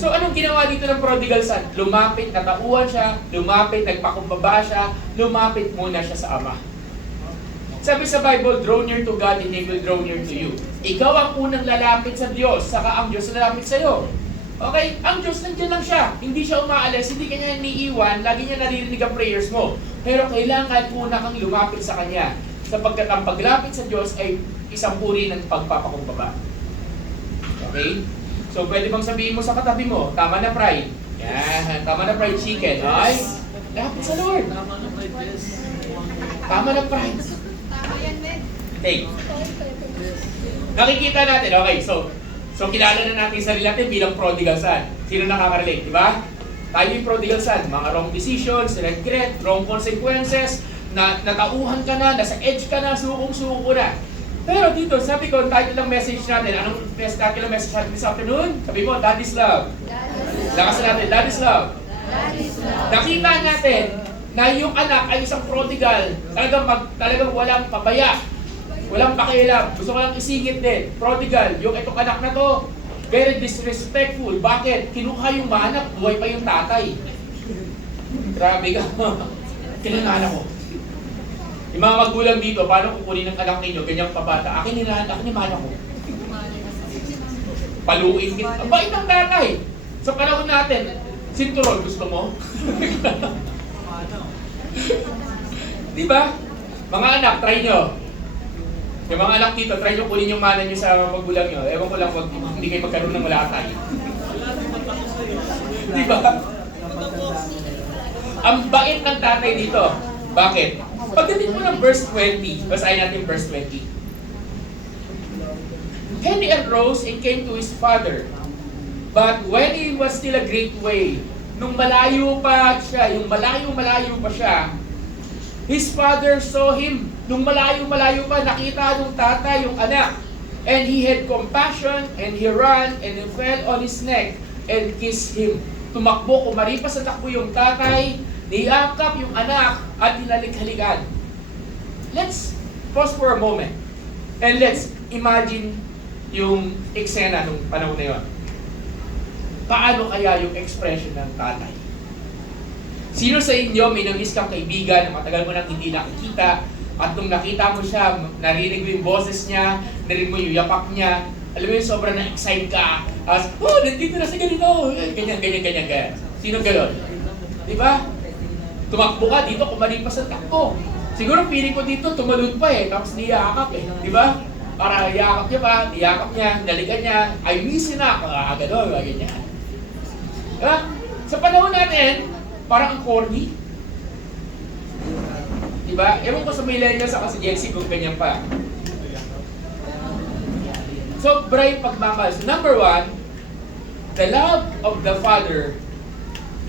So anong ginawa dito ng prodigal son? Lumapit, natauhan siya, lumapit, nagpakumbaba siya, lumapit muna siya sa Ama. Sabi sa Bible, draw near to God and He will draw near to you. Ikaw ang unang lalapit sa Diyos, saka ang Diyos lalapit sa iyo. Okay? Ang Diyos nandiyan lang siya. Hindi siya umaalis, hindi kanya iniiwan, lagi niya naririnig ang prayers mo. Pero kailangan una kang lumapit sa Kanya. Sapagkat ang paglapit sa Diyos ay isang uri ng pagpapakumbaba. Okay? So, pwede bang sabihin mo sa katabi mo, tama na pride. Yan, tama na pride chicken. Ay, lapit sa Lord. Tama na pride. Take. Nakikita natin, okay, so kilala na natin sarili natin bilang prodigal son. Sino nakaka-relate, di ba? Tayo yung prodigal son, mga wrong decisions, regret, wrong consequences, natauhan ka na, nasa edge ka na, sukong-suko na. Pero dito, sabi ko, title ng message natin, anong title ng message natin this afternoon? Sabi mo, God is love. Lakas natin, God is love. Nakita natin na yung anak ay isang prodigal, talagang walang pabaya, walang pakialam, gusto ko lang isingit din, prodigal, yung itong anak na to, very disrespectful. Bakit? Kinuha yung anak, buhay pa yung tatay. Grabe ka. Kinanala ko. Yung mga magulang dito, paano kukunin ng anak ninyo, ganyang pabata? Akin ni mana ko. Paluin kita. Ang bait ng tatay. Sa panahon natin, sinturon, gusto mo? Diba? Mga anak, try nyo. Yung mga anak dito, try nyo kunin yung mana nyo sa magulang nyo. Ewan ko lang, hindi kayo magkaroon ng walatay. Diba? Ang bait ng tatay dito. Bakit? Pagdating mo ng verse 20, basahin natin verse 20. Henry arose and came to his father. But when he was still a great way, nung malayo pa siya, yung malayo-malayo pa siya, his father saw him. Nung malayo-malayo pa, nakita nung tatay yung anak. And he had compassion, and he ran, and he fell on his neck, and kissed him. Tumakbo, kumaripas sa takbo yung tatay, niyakap yung anak, at hinalik-halikan. Let's pause for a moment, and let's imagine yung eksena nung panahon na yun. Paano kaya yung expression ng tatay? Sino sa inyo may namiss kang kaibigan na matagal mo nang hindi nakikita, at nung nakita mo siya, narinig mo yung boses niya, narinig mo yung yapak niya, alam mo yung sobrang na-excite ka, as, oh, nandito na sa ganito, ganyan. Sino galon? Di ba? Tumakbo ka dito, kumalipas sa takbo. Siguro feeling ko dito, tumalun pa tapos niyakap di ba? Para yakap niya pa, niyakap niya, nalikan niya, I miss you na, gano'n, ganyan. Diba? Sa panahon natin, parang ang corny. Diba? Ewan ko sa millennials sa kasi Gen Z kung ganyan pa. So, bright pagmamahal. So, number one, the love of the Father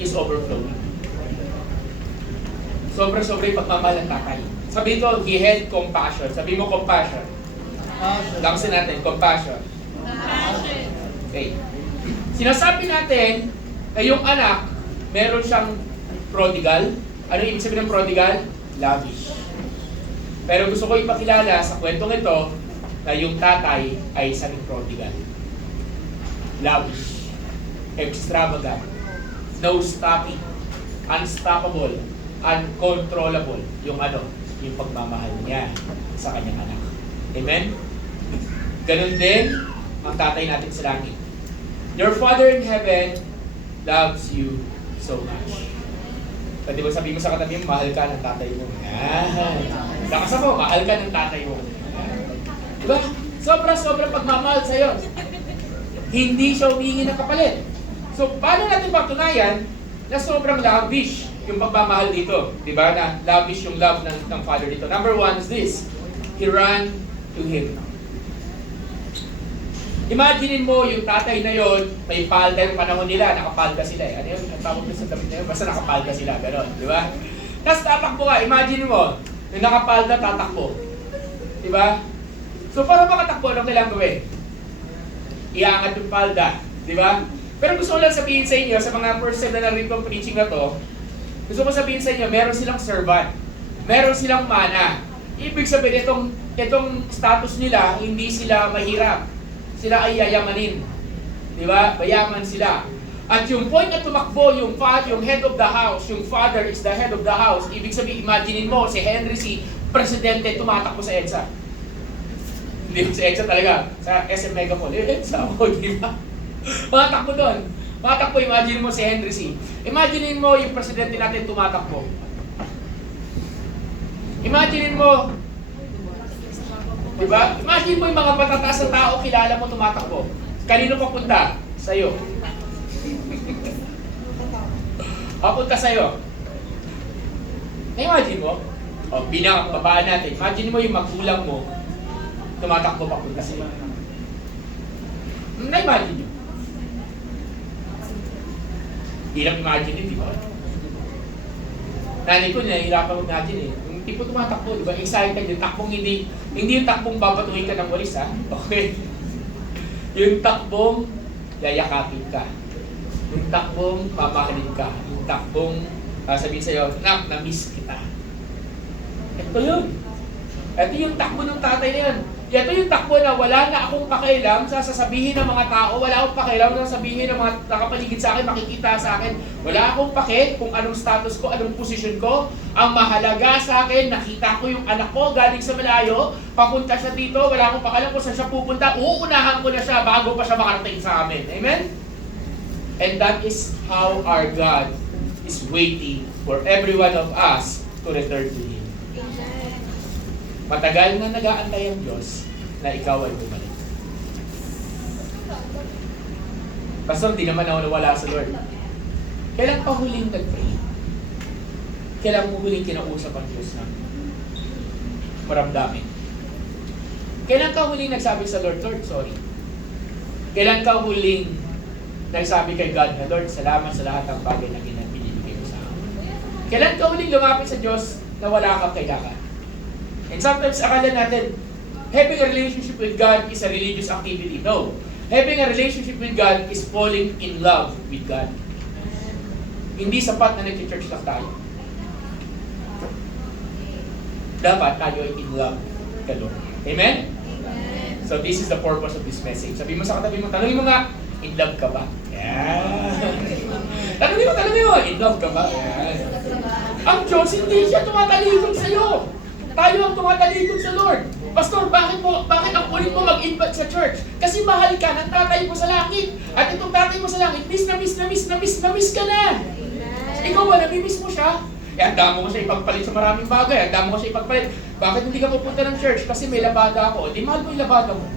is overflowing. Sobra-sobra yung pagmamahal ng tatay. Sabi ko, he had compassion. Sabi mo compassion. Langsin natin, compassion. Okay. Sinasabi natin na yung anak, meron siyang prodigal. Ano ibig sabihin ng prodigal? Lavish. Pero gusto ko ipakilala sa kwentong ito na yung tatay ay isang prodigal. Lavish. Extravagant. No stopping. Unstoppable. Uncontrollable. Yung pagmamahal niya sa kanyang anak. Amen? Ganun din ang tatay natin sa langit. Your Father in heaven loves you so much. Pwede ba sabihin mo sa katabi mo, mahal ka ng tatay mo? Lakas mo, mahal ka ng tatay mo. Diba? Sobra-sobra pagmamahal sa'yo. Hindi siya humingi ng kapalit. So, paano natin patunayan na sobrang lavish yung pagmamahal dito? Diba? Na lavish yung love ng Father dito. Number one is this. He ran to Him. Imaginein mo yung tatay na yon, may palda yung panahon nila, nakapalda sila Ano yun? Ang tawag sa damit na yun? Basta nakapalda sila, gano'n, di ba? Tapos tatakbo ka, imagine mo, yung nakapalda, tatakbo. Di ba? So para makatakbo, anong kailangan gawin? Iangat yung palda, di ba? Pero gusto ko lang sabihin sa inyo, sa mga first time na narinig kong preaching na to, gusto ko sabihin sa inyo, meron silang servant, meron silang mana. Ibig sabihin, itong status nila, hindi sila mahirap. Sila ay yayamanin. Di ba? Mayaman sila. At yung point na tumakbo, yung head of the house, yung father is the head of the house. Ibig sabihin, imaginein mo, si Henry C., presidente, tumatakbo sa EDSA. Hindi sa EDSA talaga. Sa SM Megapol. EDSA ako, di ba? Matakbo doon. Matakbo, imagine mo si Henry C. Imaginein mo yung presidente natin tumatakbo. Imaginein mo, diba? Imagine mo yung mga matataas na tao, kilala mo tumatakbo. Kanino papunta? Sa'yo. Papunta sa'yo. Na-imagine mo? O, babaan natin. Imagine mo yung magulang mo, tumatakbo papunta sa'yo. Na-imagine nyo? Hirap imagine di ba? Nanay ko, nahihirapan imagine Yung tipo tumatakbo, di ba? Excited yung takbong hindi yung takbong babatuhin ka ng walis, Okay? Yung takbong yayakapin ka. Yung takbong mamahalin ka. Yung takbong sabihin sa'yo, nak, na-miss kita. Ito yun. Ito yung takbo ng tatay na yan. Ito yung takbo na wala na akong pakialam sa sasabihin ng mga tao, wala akong pakialam sa sasabihin ng mga nakapaligid sa akin, makikita sa akin. Wala akong pake kung anong status ko, anong posisyon ko. Ang mahalaga sa akin, nakita ko yung anak ko galing sa malayo, papunta siya dito, wala akong pakialam kung saan siya pupunta, uunahan ko na siya bago pa siya makarating sa amin. Amen? And that is how our God is waiting for every one of us to return to Him. Matagal na nag-aantay ang Diyos na ikaw ay bumalik. Pastor, di naman ako nawala sa Lord. Kailan pa huling nag-pray? Kailan mo huling kinausap ang Diyos na maramdamin? Kailan ka huling nagsabi sa Lord, Lord, sorry? Kailan ka huling nagsabi kay God na, Lord, salamat sa lahat ng bagay na binibigay mo sa akin? Kailan ka huling lumapit sa Diyos na wala kang kailangan? And sometimes akala natin, having a relationship with God is a religious activity. No. Having a relationship with God is falling in love with God. Hindi sapat na nag-church lang tayo. Dapat tayo ay in love with the Lord. Amen? So this is the purpose of this message. Sabi mo sa katabi mo, tanongin mo nga, in love ka ba? Yeah. Tanongin mo, in love ka ba? Yeah. Ang Diyos, hindi siya tumatalikod sa'yo. Tayo ang tumatalikod sa Lord. Pastor, bakit ang ulit mo mag-invite sa church? Kasi mahal ka ng tatay mo sa langit. At itong tatay mo sa langit, miss ka na. Ikaw ba, namimiss mo siya? Eh, ang damo ko siya ipagpalit sa maraming bagay. Ang damo ko siya ipagpalit. Bakit hindi ka pupunta ng church? Kasi may labada ako. Di mahal mo yung labada mo.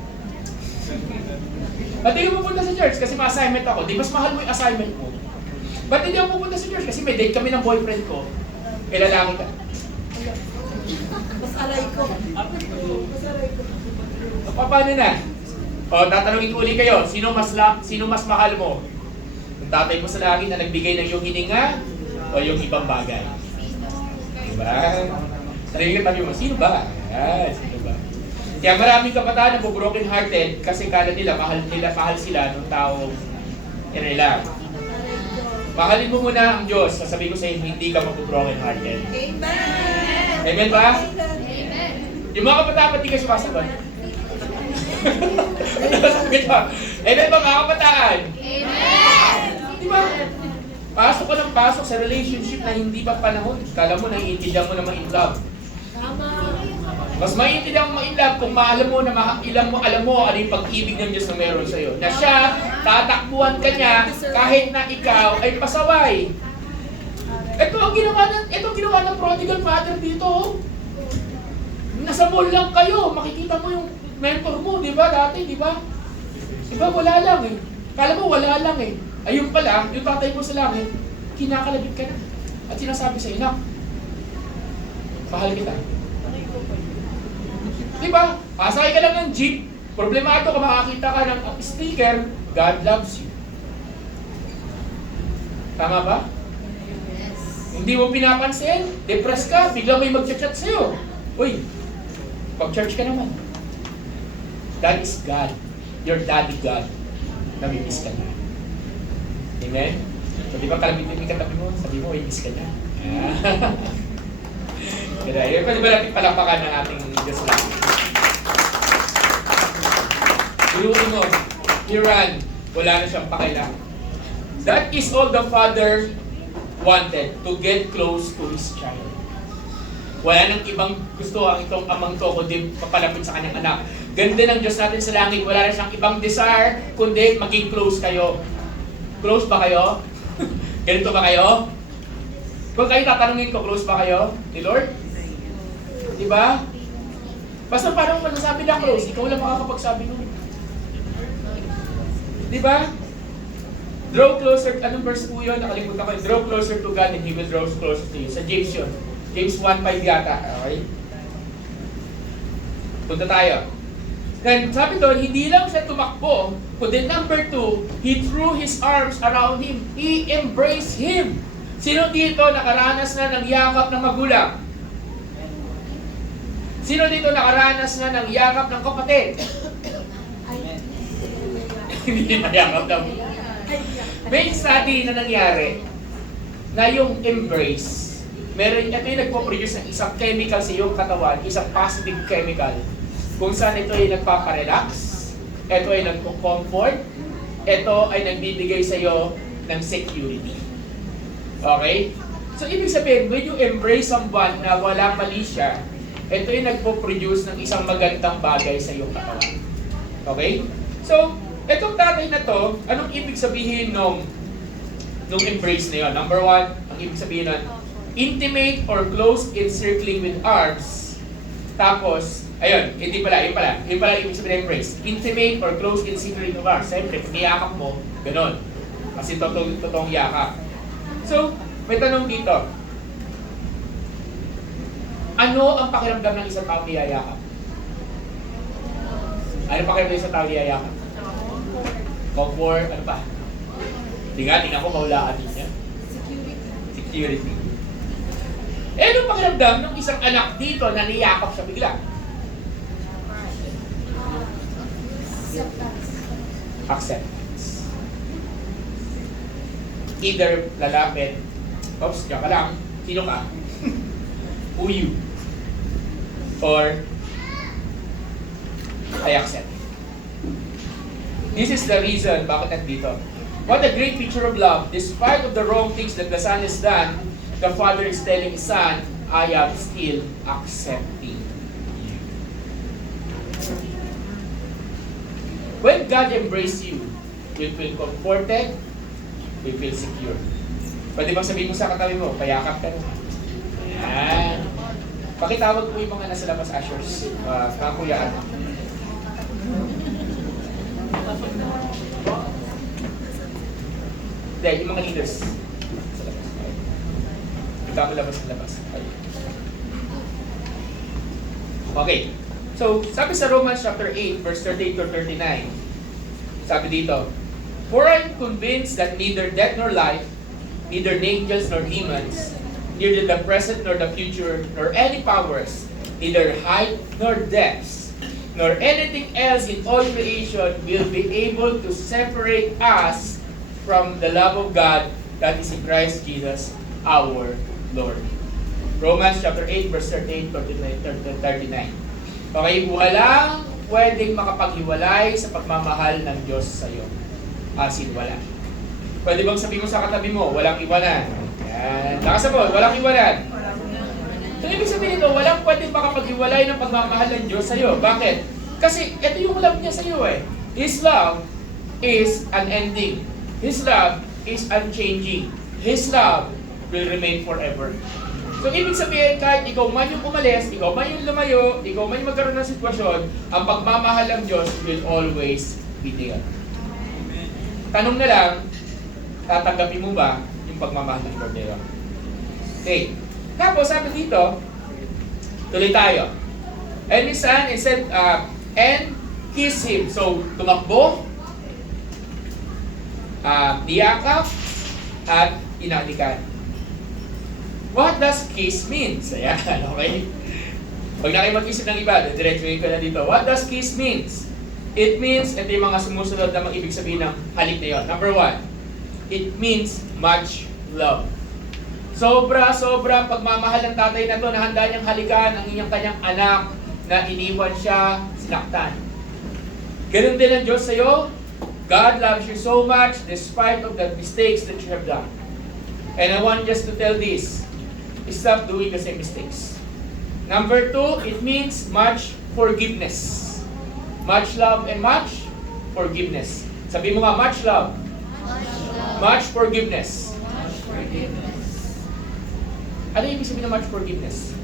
Ba't hindi ka pupunta sa church? Kasi may assignment ako. Di mas mahal mo yung assignment mo. Ba't hindi ako pupunta sa church? Kasi may date kami ng boyfriend ko. Eh, lalaki ka. Mas aray ko. So, paano na? O, tatanungin ko ulit kayo. Sino mas mahal mo? Yung tatay mo sa langit na nagbigay ng iyong hininga o yung ibang bagay? Diba? Sarili ka tabi mo, sino ba? Sino ba? Kaya maraming kabataan na broken hearted kasi kala nila mahal sila ng taong nila. Mahalin mo muna ang Diyos. Sasabihin ko sa iyo, hindi ka mag-broken hearted. Amen! Amen ba? Amen! Yung mga kabataan, ba't di ka sumasagot? Amen ba mga kabataan? Amen! Di ba? Pasok ka ng pasok sa relationship na hindi pa panahon. Kala mo, naiintindihan mo na ma-in love. Tama! Mas maiintindihan mo ma-in love kung alam mo alam mo ano yung pag-ibig ng Diyos na meron sa'yo. Na siya, tatakbuhan ka niya kahit na ikaw ay pasaway. Ito ang ginawa ng prodigal father dito. Oh. Nasa mall lang kayo, makikita mo yung mentor mo, di ba? Dati, di ba? Di ba, wala lang eh. Kala mo wala lang eh. Ayun pala, yung tatay mo sa langit, kinakalabit ka na. At sinasabi sa ina, mahal kita. Di ba? Pasakay ka lang ng jeep, problemado ka, makakita ka ng sticker, God loves you. Tama ba? Hindi mo pinapansin, depressed ka, bigla may mag-chat sa'yo. Uy, pag-church ka naman. That is God. Your daddy God. Namimiss ka na. Amen? So, di ba kalabitin yung katabi mo? Sabi mo, miss ka na. Kaya, yun pa di ba natin palapakan ng ating Diyos lang? Biruin mo, Iran, wala na siyang pakailan. That is all the Father wanted, to get close to His child. Wala nang ibang gusto ang itong amang to, kundi papalapit sa kanyang anak. Ganda ng Diyos natin sa langit, wala na siyang ibang desire, kundi maging close kayo. Close ba kayo? Ganito ba kayo? Kung kayo tatanungin ko, close ba kayo ni Lord? Diba? Basta parang masasabi na close, ikaw lang makakapagsabi nun. Diba? Draw closer, anong verse po yun? Nakalimutan ko. Draw closer to God and He will draw closer to you. Sa James yun. James 1:5 yata. Okay? Punta tayo. Then, sabi doon, hindi lang siya tumakbo, kundi number 2, He threw His arms around him. He embraced him. Sino dito nakaranas na ng yakap ng magulang? Sino dito nakaranas na ng yakap ng kapatid? Hindi na yakap ng... May study na nangyari na yung embrace, meron ito yung nagpo-produce ng isang chemical sa iyong katawan, isang positive chemical, kung saan ito ay nagpaparelax, ito ay nagpo-comfort, ito ay nagbibigay sa iyo ng security. Okay? So, ibig sabihin, when you embrace someone na wala mali siya, ito yung nagpo-produce ng isang magandang bagay sa iyong katawan. Okay? So, itong tatay na to, anong ibig sabihin nung embrace na yun? Number 1, ang ibig sabihin nun, intimate or close encircling with arms. Tapos, ayun, hindi pala, yun pala ibig sabihin ng embrace. Intimate or close in secret of ours. Siyempre, pag niyakap mo, ganun. Kasi totoong yakap. So, may tanong dito. Ano ang pakiramdam ng isang tao niyayakap? Ano ang pakiramdam ng isang tao niyayakap? Comfort, ano pa? Tingnan ko, maulaan din niya. Security. Eh, anong pakiramdam ng isang anak dito na niyakap siya bigla? Acceptance. Either lalapit, oops, diyan ka lang, sino ka? Who you? Or, I accept. This is the reason bakit nandito. What a great picture of love. Despite of the wrong things that the Son has done, the Father is telling His Son, I am still accepting you. When God embraces you, you feel comforted, you feel secure. Pwede bang sabihin mo sa katabi mo, payakap ka naman. Ayan. Pakitawag po yung mga nasa labas, ushers. Kakuyaan. Hindi, yung mga leaders. Sa labas. Ikakulabas sa labas. Okay. So, sabi sa Romans chapter 8, verse 38 to 39, sabi dito, For I'm convinced that neither death nor life, neither angels nor demons, neither the present nor the future, nor any powers, neither height nor depths, nor anything else in all creation will be able to separate us from the love of God that is in Christ Jesus our Lord. Romans chapter 8, verse 38 to 39. Okay, walang pwedeng makapaghiwalay sa pagmamahal ng Diyos sa iyo. As in, wala. Pwede bang sabihin mo sa katabi mo, walang iwanan? Yan. Lakas mo, walang iwanan. So, ibig sabihin nito, walang pwedeng makapaghiwalay ng pagmamahal ng Diyos sa iyo. Bakit? Kasi ito yung love niya sa iyo eh. His love is unending. His love is unchanging. His love will remain forever. So, ibig sabihin, kahit ikaw man yung umalis, ikaw man yung lumayo, ikaw man yung magkaroon ng sitwasyon, ang pagmamahal ng Diyos will always be there. Tanong na lang, tatanggapin mo ba yung pagmamahal ng Cordero? Okay. Tapos, sabi dito, tuloy tayo. And his son, it said, and kiss him. So, tumakbo, niyakap, at inalikan. What does kiss means? Ayan, okay? Pag na kayo mag-isip ng iba, diretsuhin ko na dito. What does kiss means? It means, ito yung mga sumusunod na ibig sabihin ng halik na yun. Number 1, it means much love. Sobra pagmamahal ng tatay na to na handa niyang halikan ang inyong kanyang anak na iniwan siya, sinaktan. Ganun din ang Diyos sa'yo. God loves you so much despite of the mistakes that you have done. And I want just to tell this, stop doing the same mistakes. Number 2, it means much forgiveness. Much love and much forgiveness. Sabi mo nga, much love. Much forgiveness. Ano yung ibig sabihin ng much forgiveness?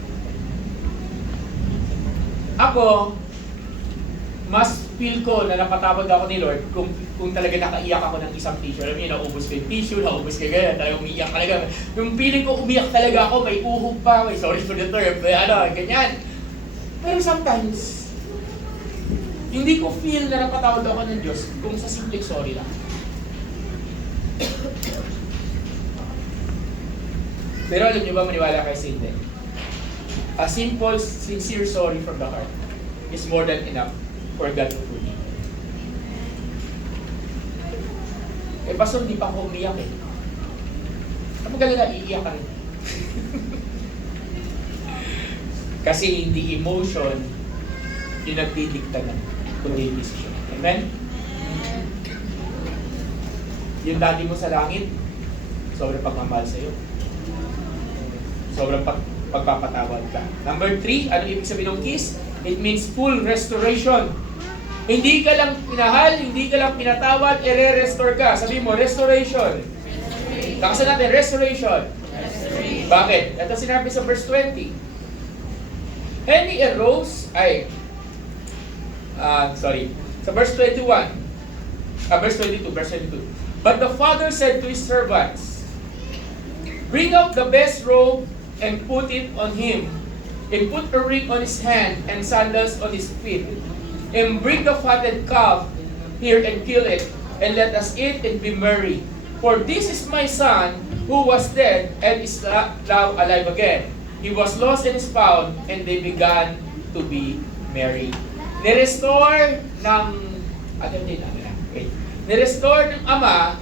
Ako, mas feel ko na napatawad ako ni Lord kung talaga nakaiyak ako ng isang tissue. Alam niyo, naubos ko yung tissue, naubos ko ganyan, talagang umiiyak talaga. Yung feeling ko umiyak talaga ako, may uhog pa, may sorry for the term, ganyan. Pero sometimes, hindi ko feel na napatawad ako ng Diyos kung sa simpleng sorry lang. Pero alam niyo ba, maniwala kayo sa hindi? A simple, sincere sorry from the heart is more than enough for God to forgive. Eh, pastor, di pa ako umiyak eh. Kapag galala, iiyak ka rin. Kasi hindi emotion yung nagdidikta ng kundi decision. Amen? Yung daddy mo sa langit, sobrang pagmamahal sa'yo. Sobrang pagpapatawad ka. Number 3, ano ibig sabihin ng kiss? It means full restoration. Hindi ka lang pinahal, hindi ka lang pinatawad, i-restore ka. Sabi mo, restoration. Takasan natin, restoration. Bakit? Ito sinabi sa verse 20. And he arose, sa verse 21, verse 22. But the father said to his servants, bring out the best robe and put it on him, and put a ring on his hand and sandals on his feet, and bring the fatted calf here and kill it, and let us eat and be merry. For this is my son, who was dead and is now alive again. He was lost and is found, and they began to be merry. Nirestore ng Nirestore ng ama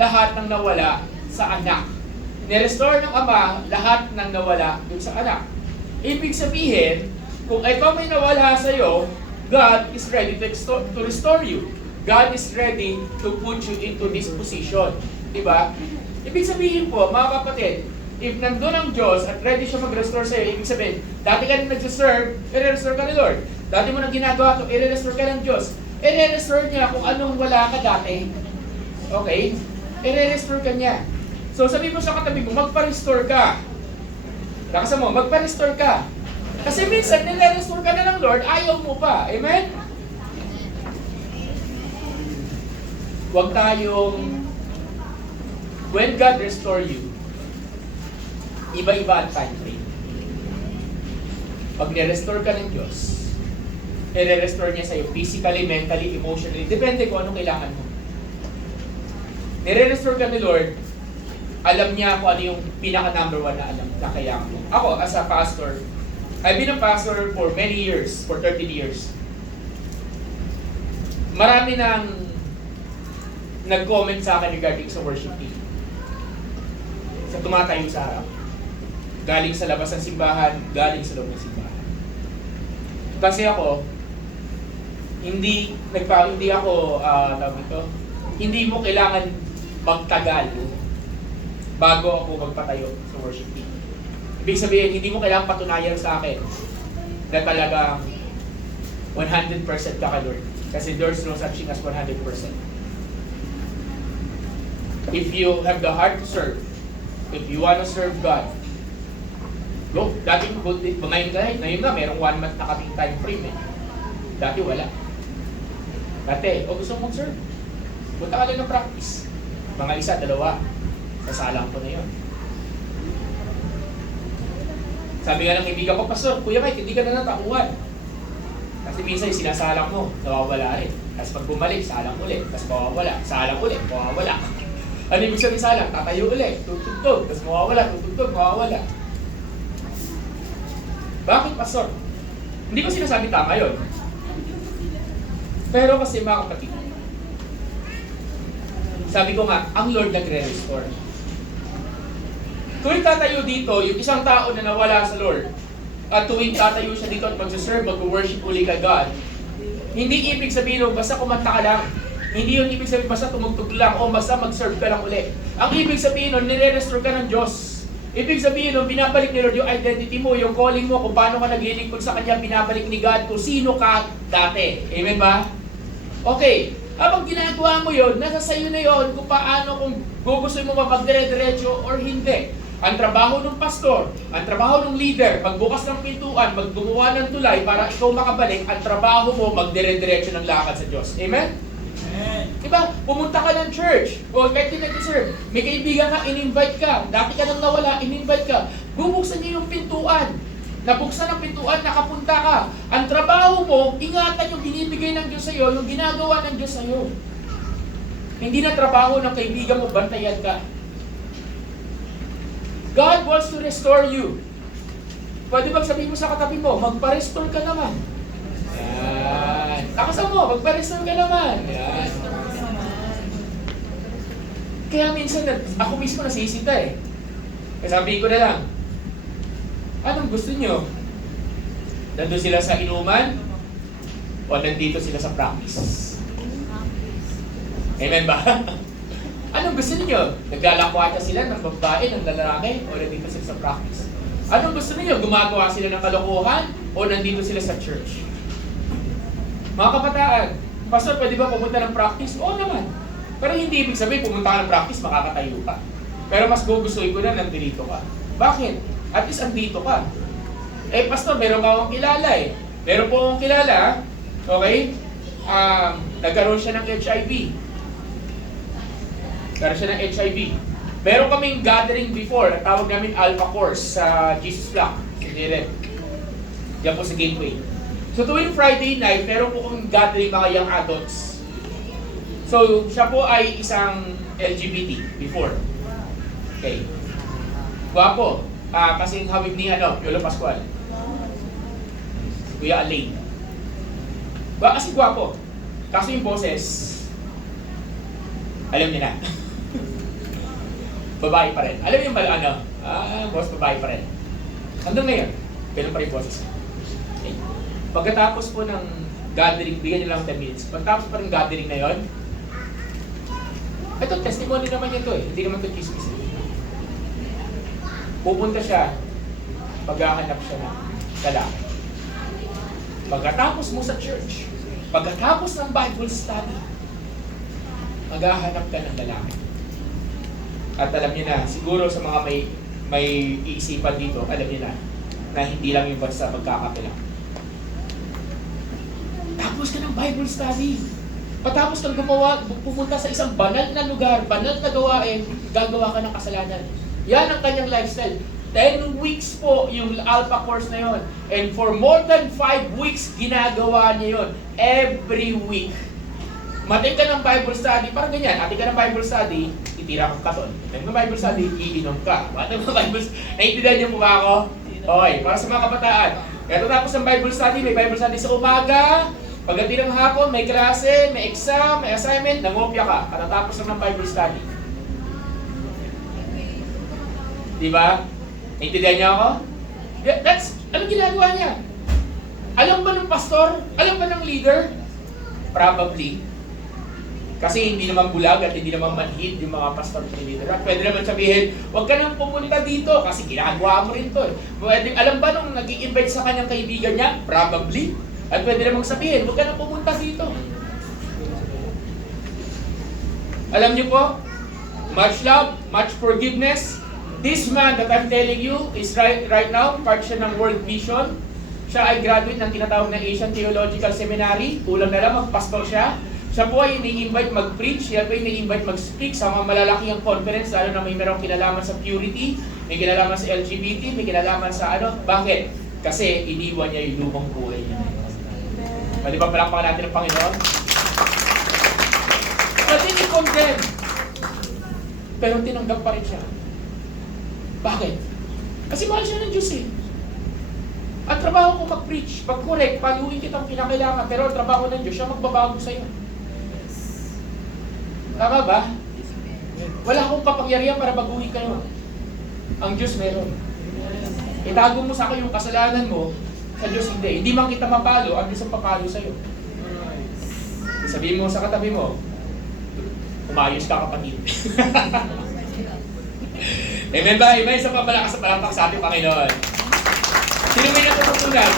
lahat ng nawala sa anak. Nirestore ng ama lahat ng nawala dun sa anak. Ibig sabihin, kung ikaw may nawala sa iyo, God is ready to restore you. God is ready to put you into this position. Diba? Ibig sabihin po, mga kapatid, if nandun ang Diyos at ready siya mag-restore sa iyo, ibig sabihin, dati ka nang nag-serve, i-restore ka ni Lord. Dati mo nang ginagawa ito, i-restore ka ng Diyos. I-restore niya kung anong wala ka dati. Okay? I-restore ka niya. So sabi mo sa katabi mo, magpa-restore ka. Nakasa mo, magpa-restore ka. Kasi minsan, nire-restore ka na ng Lord, ayaw mo pa. Amen? Huwag tayong, when God restore you, iba-iba ang time frame. Pag nire-restore ka ng Diyos, i-restore niya sa'yo physically, mentally, emotionally, depende kung anong kailangan mo. Nire-restore ka ni Lord, alam niya kung ano yung pinaka-number one na alam na kailangan mo. Ako, as a pastor, I've been a pastor for many years, for 13 years. Marami nang nag-comment sa akin regarding sa worship team. Sa tumatayo sa harap. Galing sa labas ng simbahan, galing sa loob ng simbahan. Kasi ako, hindi mo kailangan magtagal bago ako magpatayo sa worship team. Ibig sabihin, hindi mo kailangan patunayan sa akin na talagang 100% ka ka, Lord. Kasi there's no such thing as 100%. If you have the heart to serve, if you want to serve God, go. Dati ngayon na, merong 1 month na kaming time frame eh. Dati wala. Dati, gusto mong serve. Punta ka lang ng practice. Mga isa, dalawa. Sasalang ko na yun. Sabi nga ng kaibigan ko, Pastor, Kuya Mike, hindi ka na natauhan. Kasi minsan yung sinasalang mo, nawawala rin. Tapos pag bumalik, salang ulit. Tapos mawawala. Salang ulit, mawawala. Ano ibig sabihin salang? Tatayo ulit, tutugtog. Tapos mawawala, tutugtog, mawawala. Bakit, Pastor? Hindi ko sinasabi tama yun. Pero kasi mga kapatid, sabi ko nga, ang Lord nagre-restore. Tuwing tatayo dito, yung isang tao na nawala sa Lord, at tuwing tatayo siya dito at mag-serve, mag-worship uli kay God, hindi ibig sabihin basta kumanta ka lang. Hindi yun ibig sabihin basta tumugtog lang o basta mag-serve ka lang uli. Ang ibig sabihin nun, nire-restore ka ng Diyos. Ibig sabihin nun, binabalik ni Lord yung identity mo, yung calling mo, kung paano ka naglilingkod sa Kanya, binabalik ni God kung sino ka dati. Amen ba? Okay. Habang ginagawa mo yun, nasa sayo na yun kung paano, kung gugustuhin mo ba magdire-diretso or hindi. Ang trabaho ng pastor, ang trabaho ng leader, magbukas ng pintuan, maggumawa ng tulay para ikaw makabalik, ang trabaho mo magdire-diretso ng lakad sa Diyos. Amen? Amen. Diba? Pumunta ka ng church, o kahit hindi nag-serve, may kaibigan ka, in-invite ka, dati ka nang nawala, in-invite ka, bubuksan niyo yung pintuan. Nabuksan ang pintuan, nakapunta ka. Ang trabaho mo, ingatan yung binibigay ng Diyos sa'yo, yung ginagawa ng Diyos sa'yo. Hindi na trabaho ng kaibigan mo, bantayan ka. God wants to restore you. Pwede bang sabihin mo sa katabi mo, magpa-restore ka naman. Yan. Nakasama mo, magpa-restore ka naman. Yan. Kaya minsan, ako mismo nasisita eh. Kaya sabihin ko na lang, anong gusto nyo? Nandun sila sa inuman? O nandito sila sa practice? Amen ba? Anong gusto niyo? Naglalakwatsa sila ng babae, ng lalaki? O nandito sila sa practice? Anong gusto niyo? Gumagawa sila ng kalokohan? O nandito sila sa church? Mga kabataan, Pastor, pwede ba pumunta ng practice? Oo naman. Pero hindi ibig sabihin, pumunta ka ng practice, makakatayo ka. Pero mas gugustuhin ko na nandito ka. Bakit? At least andito ka. Eh, pastor, meron ba akong kilala eh? Meron po akong kilala, okay? Nagkaroon siya ng HIV. Nagkaroon siya ng HIV. Meron kaming gathering before, tawag namin Alpha Course sa Jesus Block, sa Direct. Diyan po sa Gateway. So tuwing Friday night, meron po kaming gathering mga young adults. So siya po ay isang LGBT before. Okay. Gwapo. Kasing hawig ni Piolo Pascual. Kuya Alain. Kasi gwapo. Kaso yung boses, alam niyo na. Babae pa rin. Alam niyo ba boss, babae pa rin. Hanggang ngayon, ganun pa rin boses. Okay. Pagkatapos po ng gathering, bigyan niyo lang 10 minutes. Pagkatapos pa ng gathering na yon, ito, testimony naman ito eh. Hindi naman ito chismis. Pupunta siya, paghahanap siya ng lalaki. Pagkatapos mo sa church, pagkatapos ng Bible study, maghahanap ka ng lalaki. At alam niyo na, siguro sa mga may iisipan dito, alam niyo na hindi lang yung basta pagkakapila. Tapos ka ng Bible study. Patapos kang pumunta sa isang banal na lugar, banal na gawain, gagawa ka ng kasalanan. Yan ang kanyang lifestyle. 10 weeks po yung Alpha Course na yon. And for more than 5 weeks, ginagawa niya yon. Every week. Mating ka ng Bible study, parang ganyan, ating ka ng Bible study, itira kang katon. Mating ng Bible study, iinom ka. Mating ng Bible study, naiintindihan niyo po ba ako? Okay, para sa mga kabataan. Kaya tapos ng Bible study, may Bible study sa umaga, pagdating ng hapon, may klase, may exam, may assignment, nangopya ka. Katatapos lang ng Bible study. Diba? Naintindihan niyo ako? Anong ginagawa niya? Alam ba ng pastor? Alam ba ng leader? Probably. Kasi hindi naman bulag at hindi naman manhid yung mga pastor at leader. At pwede naman sabihin, huwag ka nang pumunta dito kasi ginagawa mo rin to. Pwede, alam ba nung nag-i-invite sa kanyang kaibigan niya? Probably. At pwede namang sabihin, huwag ka nang pumunta dito. Alam niyo po, much love, much forgiveness. This man that I'm telling you is right now, part siya ng World Vision. Siya ay graduate ng tinatawag na Asian Theological Seminary. Kulang na lang, magpastor siya. Siya po ay ini-invite mag-preach, siya po ay ini-invite mag-speak sa mga malalaking conference, lalo na may merong kinalaman sa purity, may kinalaman sa LGBT, may kinalaman sa Bakit? Kasi iniwan niya yung lumang buhay niya. Pwede ba palakpakan natin ang Panginoon? Pwede i-condemn. Pero tinanggap pa rin siya. Bakit? Kasi mahal siya ng Diyos eh. Ang trabaho ko mag-preach, pag-correct, paluin kitang pinakailangan, pero ang trabaho ng Diyos, siya magbabago sa'yo. Tama ba? Wala akong kapangyarihan para baguhin kayo. Ang Diyos meron. Itago mo sa akin yung kasalanan mo, sa Diyos hindi. Hindi man kita mapalo, ang Diyos ang papalo sa'yo. Sabihin mo sa katabi mo, umayos ka kapatid. Amen ba? Amen sa pamalakas sa palakpak sa ating Panginoon. Sino may natutunan?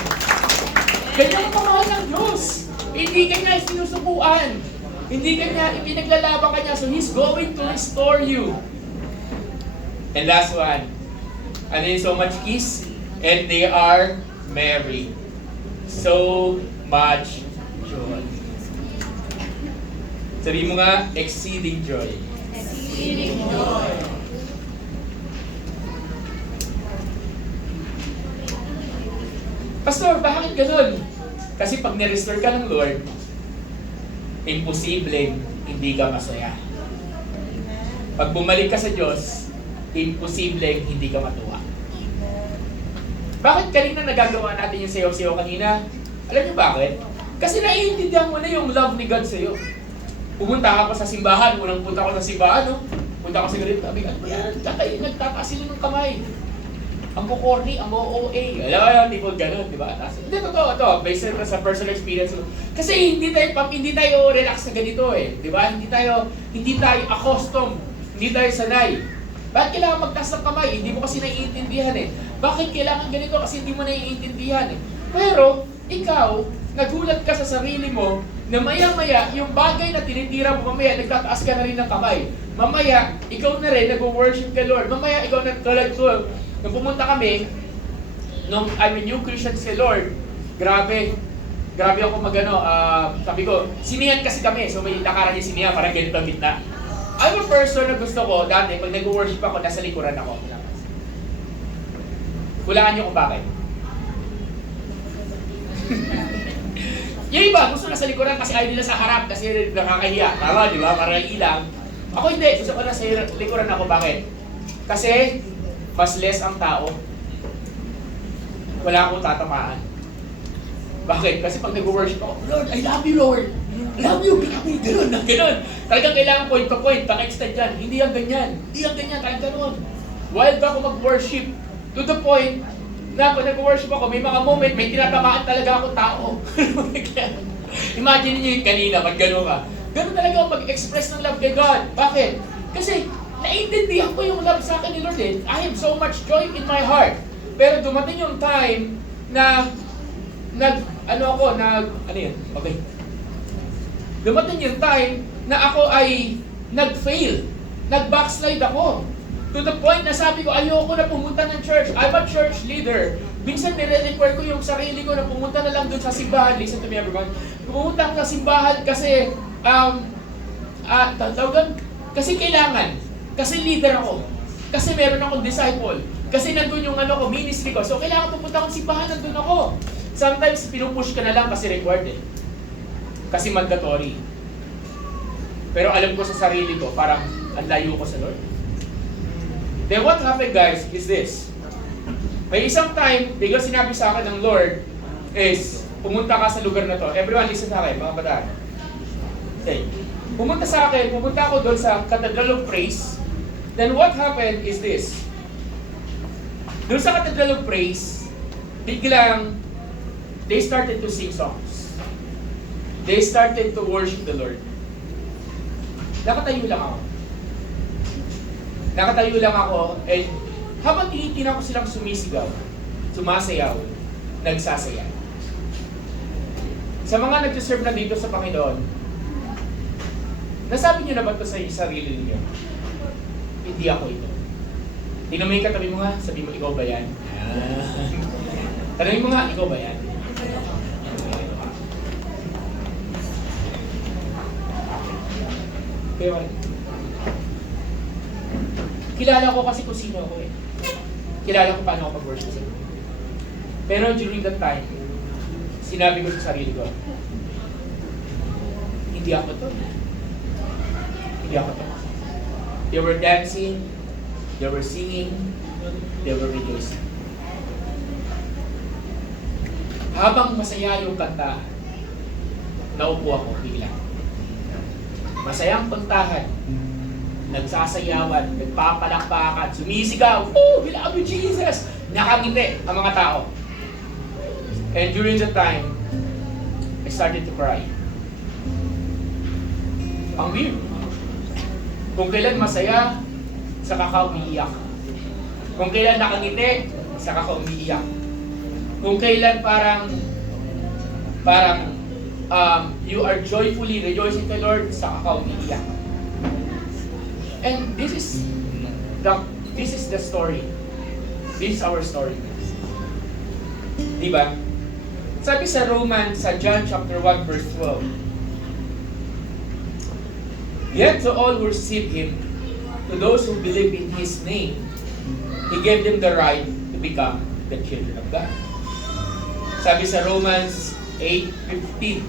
Ganyan ang pamahal ng Diyos. Hindi kanya sinusubuan. Hindi kanya ipinaglalaban kanya. So He's going to restore you. And last one. And then so much peace. And they are merry. So much joy. Sabi mo nga, exceeding joy. Exceeding joy. Pastor, bakit ganun? Kasi pag nirestore ka ng Lord, imposibleng hindi ka masaya. Pag bumalik ka sa Diyos, imposibleng hindi ka matuwa. Bakit kanina nagagawa natin yung sayaw-sayaw kanina? Alam niyo bakit? Kasi naiintindihan mo na yung love ni God sa'yo. Pumunta ka pa sa simbahan, unang punta ko sa simbahan, no? Punta ko sa ganito, sabi, ano ba yan? Nagtataas sila ng kamay. Ang kukorni, ang OOA. Alam mo, tipo gano'n, di ba? Hindi, totoo, ito, based sa personal experience. Kasi hindi tayo relax na ganito eh. Di ba? Hindi tayo accustomed. Hindi tayo sanay. Bakit kailangan magtaas ng kamay? Hindi mo kasi naiintindihan eh. Bakit kailangan ganito? Kasi hindi mo naiintindihan eh. Pero, ikaw, nagulat ka sa sarili mo na maya-maya, yung bagay na tinitira mo, mamaya, nagtataas ka na rin ng kamay. Mamaya, ikaw na rin, nag-worship ka Lord. Mamaya, ikaw na, tulad ko, nung pumunta kami, nung I'm a new Christian sa Lord, grabe ako sabi ko, sinihan kasi kami, so may lakaran yung sinihan, parang ganito ang gitna. I'm a person na gusto ko, dati, pag nag-worship ako, nasa likuran ako. Hulaan niyo kung bakit. Yung iba, gusto nasa likuran kasi ayaw nila sa harap kasi nakakahiya. Tama, di ba? Para ilang. Ako hindi, gusto ko nasa likuran ako. Bakit? Kasi, mas less ang tao. Wala akong tatamaan. Bakit? Kasi pag nag-worship ako, Lord, I love you, Lord. I love you, ganun. Talagang kailangan point to point, pang-extend yan. Hindi yan ganyan. Talagang ganun. Wild ako mag-worship. To the point, na pag nag-worship ako, may mga moment, may tinatamaan talaga akong tao. Imagine niyo yung kanina, ba't gano'n ka? Gano'n talaga ako mag-express ng love kay God. Bakit? Kasi, naiintindihan ko yung love sa akin ni Lord eh. I have so much joy in my heart. Pero dumating yung time na Okay. Dumating yung time na ako ay nag-fail. Nag-backslide ako. To the point na sabi ko, ayoko na pumunta ng church. I'm a church leader. Minsan nire-require ko yung sarili ko na pumunta na lang dun sa simbahan. Listen to me everyone. Pumunta ako sa simbahan kasi, kasi kailangan. Kasi leader ako. Kasi meron akong disciple. Kasi nandun yung ministry ko. So kailangan pumunta akong simbahan, nandun ako. Sometimes pinupush ka na lang kasi required eh. Kasi mandatory. Pero alam ko sa sarili ko, parang ang layo ko sa Lord. Then what happened guys is this. May isang time, bigla sinabi sa akin ng Lord is, pumunta ka sa lugar na to. Everyone listen sa akin, mga bataan. Okay. Pumunta ako doon sa Cathedral of Praise. Then what happened is this. Doon sa Cathedral of Praise, biglang, they started to sing songs. They started to worship the Lord. Nakatayo lang ako, and habang tinitingnan ko silang sumisigaw, sumasayaw, nagsasaya. Sa mga nag-serve na dito sa Panginoon, nasabi niyo na ba ito sa sarili niyo? Hindi ako ito. Tingnan mo yung katabi mo nga, sabi mo, ikaw ba yan? Tanungin mo nga, ikaw ba yan? Kaya kilala ko kasi kung sino ako eh. Kilala ko paano ako pag-worship sa Lord. Pero during that time, sinabi ko sa sarili ko, hindi ako to. They were dancing, they were singing, they were rejoicing. Habang masaya yung kanta, naupo ako bigla. Masayang puntahan, nagsasayawan, nagpapalakpakan, sumisigaw, "Oh, we love you, Jesus!" Nakangiti ang mga tao. And during the time, I started to cry. Ang weird. Kung kailan masaya, saka ka umiiyak. Kung kailan nakangiti, saka ka umiiyak. Kung kailan parang you are joyfully rejoicing to the Lord, saka ka umiiyak. And this is the story. This is our story. Diba? Sabi sa John chapter 1 verse 12. Yet to all who receive Him, to those who believe in His name, He gave them the right to become the children of God. Sabi sa Romans 8:15,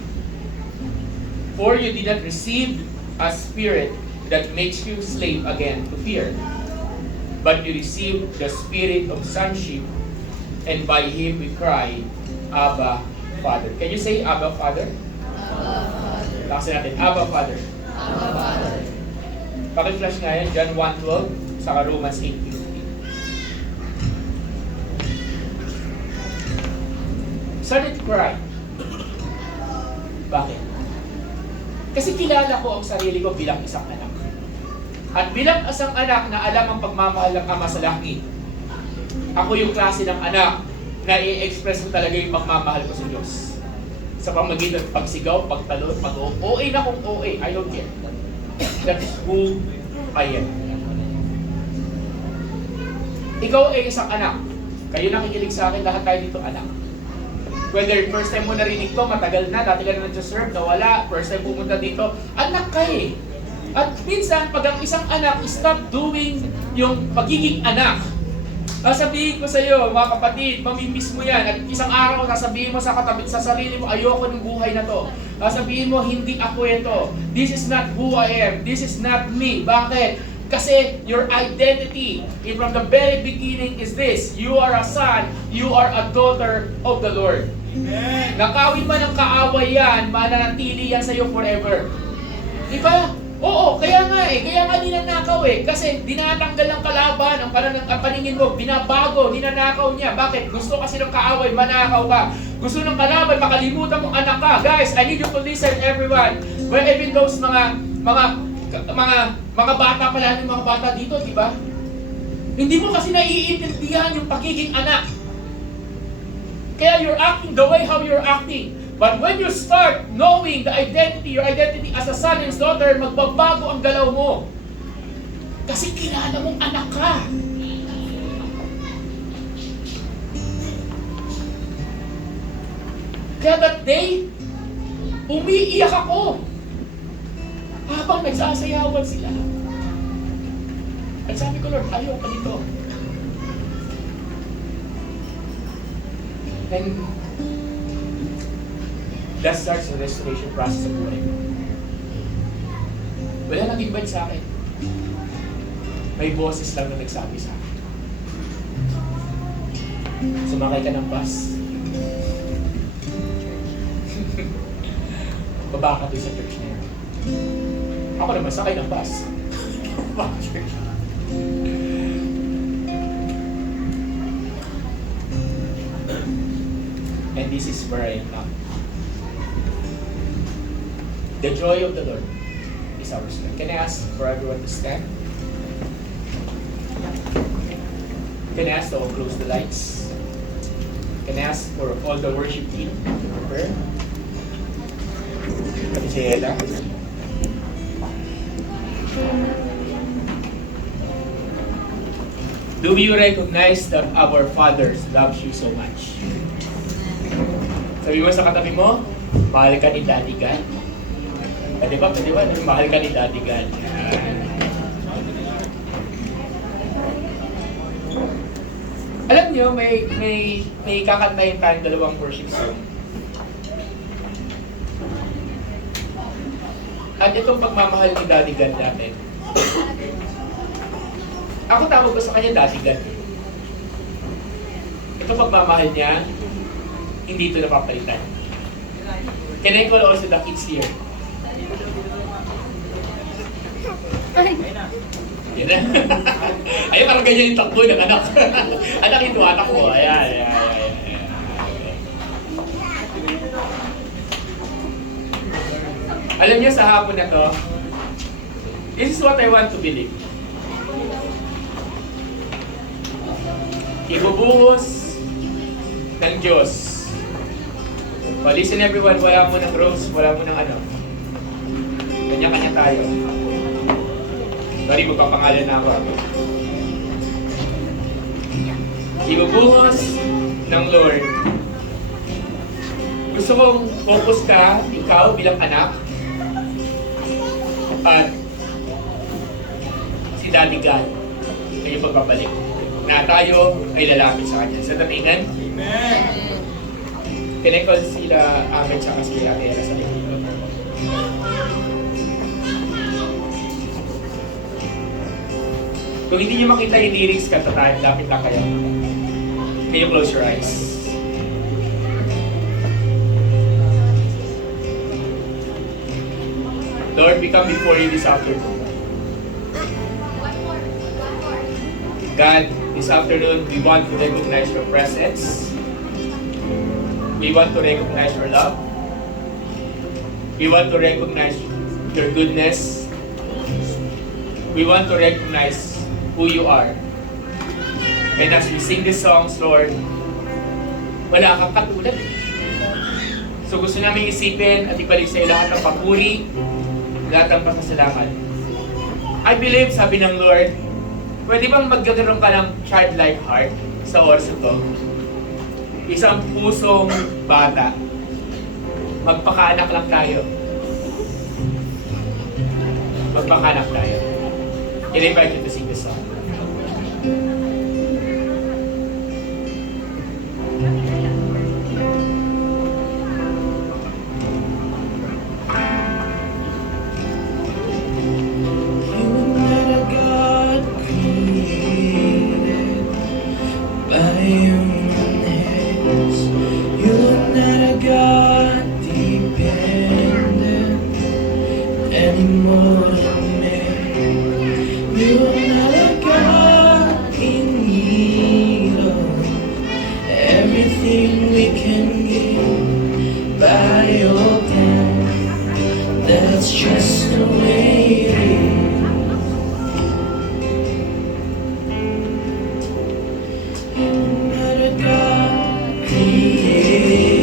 for you did not receive a spirit that makes you slave again to fear, but you received the spirit of sonship, and by Him we cry, Abba, Father. Can you say Abba, Father? Abba, Father. Lakasin natin, Abba, Father. Abba, Father. Paki-flash nga yan, John 1:12, saka Romans 8:15. Started to cry. Bakit? Kasi kilala ko ang sarili ko bilang isang anak. At bilang isang anak na alam ang pagmamahal ng Ama sa langit, ako yung klase ng anak na i-express ko talaga yung pagmamahal ko sa Diyos. Sa pamagitan ng pagsigaw, pagtalon, OA na kung OA, I don't care. That's who I am. Ikaw ay isang anak. Kayo nakikinig sa akin, lahat tayo dito anak. Whether first time mo narinig to, matagal na, dati ka na nag-serve, nawala, first time pumunta dito, anak ka eh. At minsan, pag ang isang anak stop doing yung pagiging anak, sasabihin ko sa iyo, mga kapatid, mamimiss mo yan. At isang araw, sasabihin mo sa katabi, sa sarili mo, ayoko ng buhay na to. Sasabihin mo, hindi ako ito. This is not who I am. This is not me. Bakit? Kasi your identity from the very beginning is this. You are a son, you are a daughter of the Lord. Amen. Nakawin man ng kaaway yan, mananatili yan sa iyo forever. Di ba? Oo, kaya nga ninanakaw eh. Kasi dinatanggal ng kalaban, ang paningin mo, binabago, ninanakaw niya. Bakit? Gusto kasi ng kaaway, manakaw ka. Gusto ng kalaban, makalimutan mong anak ka. Guys, I need you to listen everyone. Well, even those mga bata pala, yung mga bata dito, di ba? Hindi mo kasi naiintindihan yung pagiging anak. Kaya you're acting the way how you're acting. But when you start knowing the identity, your identity as a son and daughter, magbabago ang galaw mo. Kasi kilala mong anak ka. Kaya that day, umiiyak ako. Habang nagsasayawan sila. At sabi ko, Lord, ayaw ka nito. And that starts the restoration process of buhay ko. Wala nang invite sa akin. May boses lang na nagsabi sa akin. Sumakay ka ng bus. Baba ka doon sa church na yun. Ako naman, sakay ng bus. Church. And this is where I am now. The joy of the Lord is our strength. Can I ask for everyone to stand? Can I ask to all close the lights? Can I ask for all the worship team to prepare? Kami si Ella. Do you recognize that our Father loves you so much? Sabi mo sa katabi mo, mahal ka ni Daddy God. Pwede ba? Mahal ka ni Daddy God. Alam niyo, may kakantahin tayong dalawang worship song. At itong pagmamahal ni Daddy God natin. Ako tawag ko sa kanya Daddy God. Ito pagmamahal niya, hindi ito napapalitan. Can I call also the kids here? Yan na. Ayun, parang ganyan yung takbo ng anak. Anak ito, anak mo. Ayan. Alam niyo sa hapon na to, this is what I want to believe. Ibubuhos ng Diyos. Well, listen everyone, wala mo ng rose, wala mo ng ano. Kanya-kanya tayo. Sorry, magpapangalan na ako. Ibubuhos ng Lord. Gusto kong focus ka, ikaw bilang anak, at si Daddy God kayo pagbabalik. Na tayo ay lalapit sa Kanya. Sa datingan? Amen! Kinecall sila Ahmed sa sila Tera sa likod. Kung hindi nyo makita yung lyrics, kanta tayo, lapit lang kayo. Can you close your eyes? Lord, we come before you this afternoon. God, this afternoon, we want to recognize your presence. We want to recognize your love. We want to recognize your goodness. We want to recognize who you are. And as we sing these songs, Lord, wala kang katulad. So gusto namin isipin at ibalik sa iyo lahat ng papuri, lahat ng pasasalamat. I believe, sabi ng Lord, pwede bang magkakaroon ka ng childlike heart? sa oras ito, isang pusong bata, magpakaanak lang tayo. Magpakaanak tayo. Can I invite you to sing this song? That's just the way it is. You're not a God created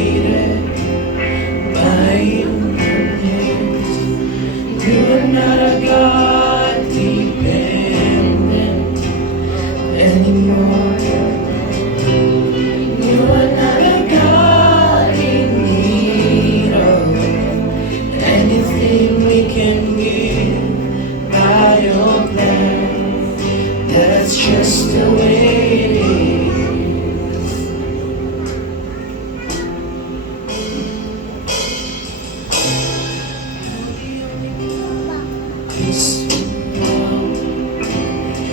by human hands. You're not a God dependent anymore. You are not a God in need of anything we can give by your plan. That's just the way it is. Peaceful love,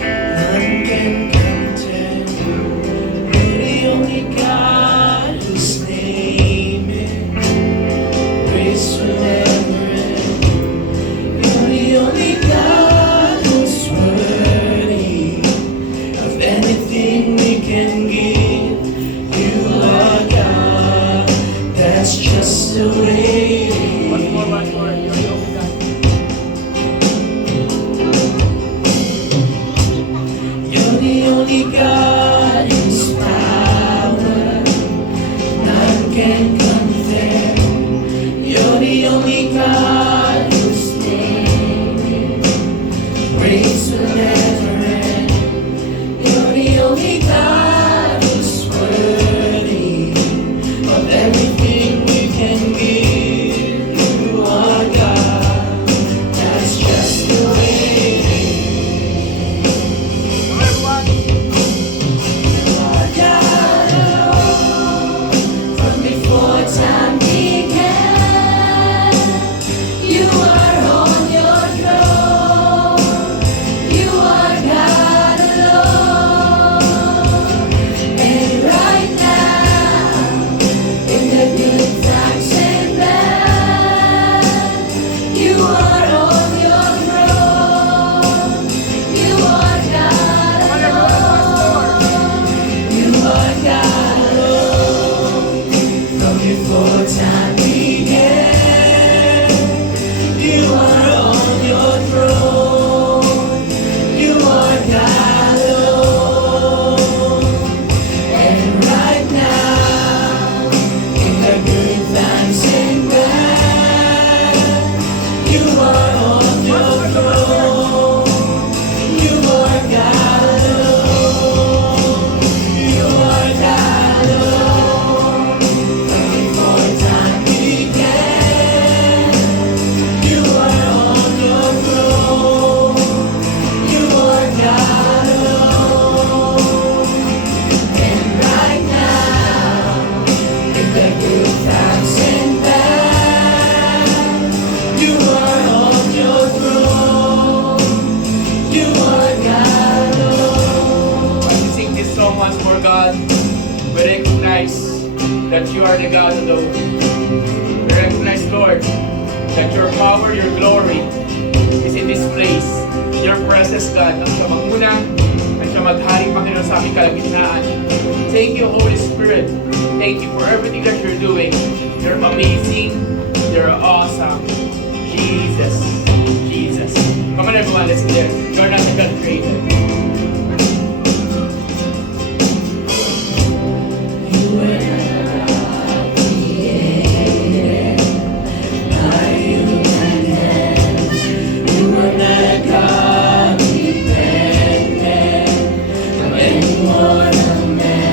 none can contend. You're the only God whose name is grace forever. You're the only God who's worthy of anything we can give. You are God, that's just the way it is. Once more, once more. You're the only God. You're the only God whose power none can compare. You're the only God whose name is grace will never end. You're the only God who's worthy of everything we can give. You are God, that's just the way it is. Come on, everyone. You are God alone, from before time began. You are on your throne. You are God alone. And right now, in the good times and bad, you are on your throne. You are God alone. You are God alone. From before time began, you are on your throne. You are God alone. And right now, in the good times and bad, you are on your throne. You are God alone. You are God alone. From before time began, you are on your throne. You are God alone. And right now, in the good times and bad, you are on your throne. You are God alone. As we sing this song once more, God, we recognize that you are the God alone. We recognize, Lord, that your power, your glory is in this place. Your presence, God, ang siya magmuna, ang siya maghari, Panginoon, sa aming kalagitnaan. Thank you, Holy Spirit. Thank you for everything that you're doing. You're amazing. You're awesome. Jesus. Jesus. Come on, everyone, let's get there. You're not the God created. You were not created by human hands. You were not a God dependent on any mortal man.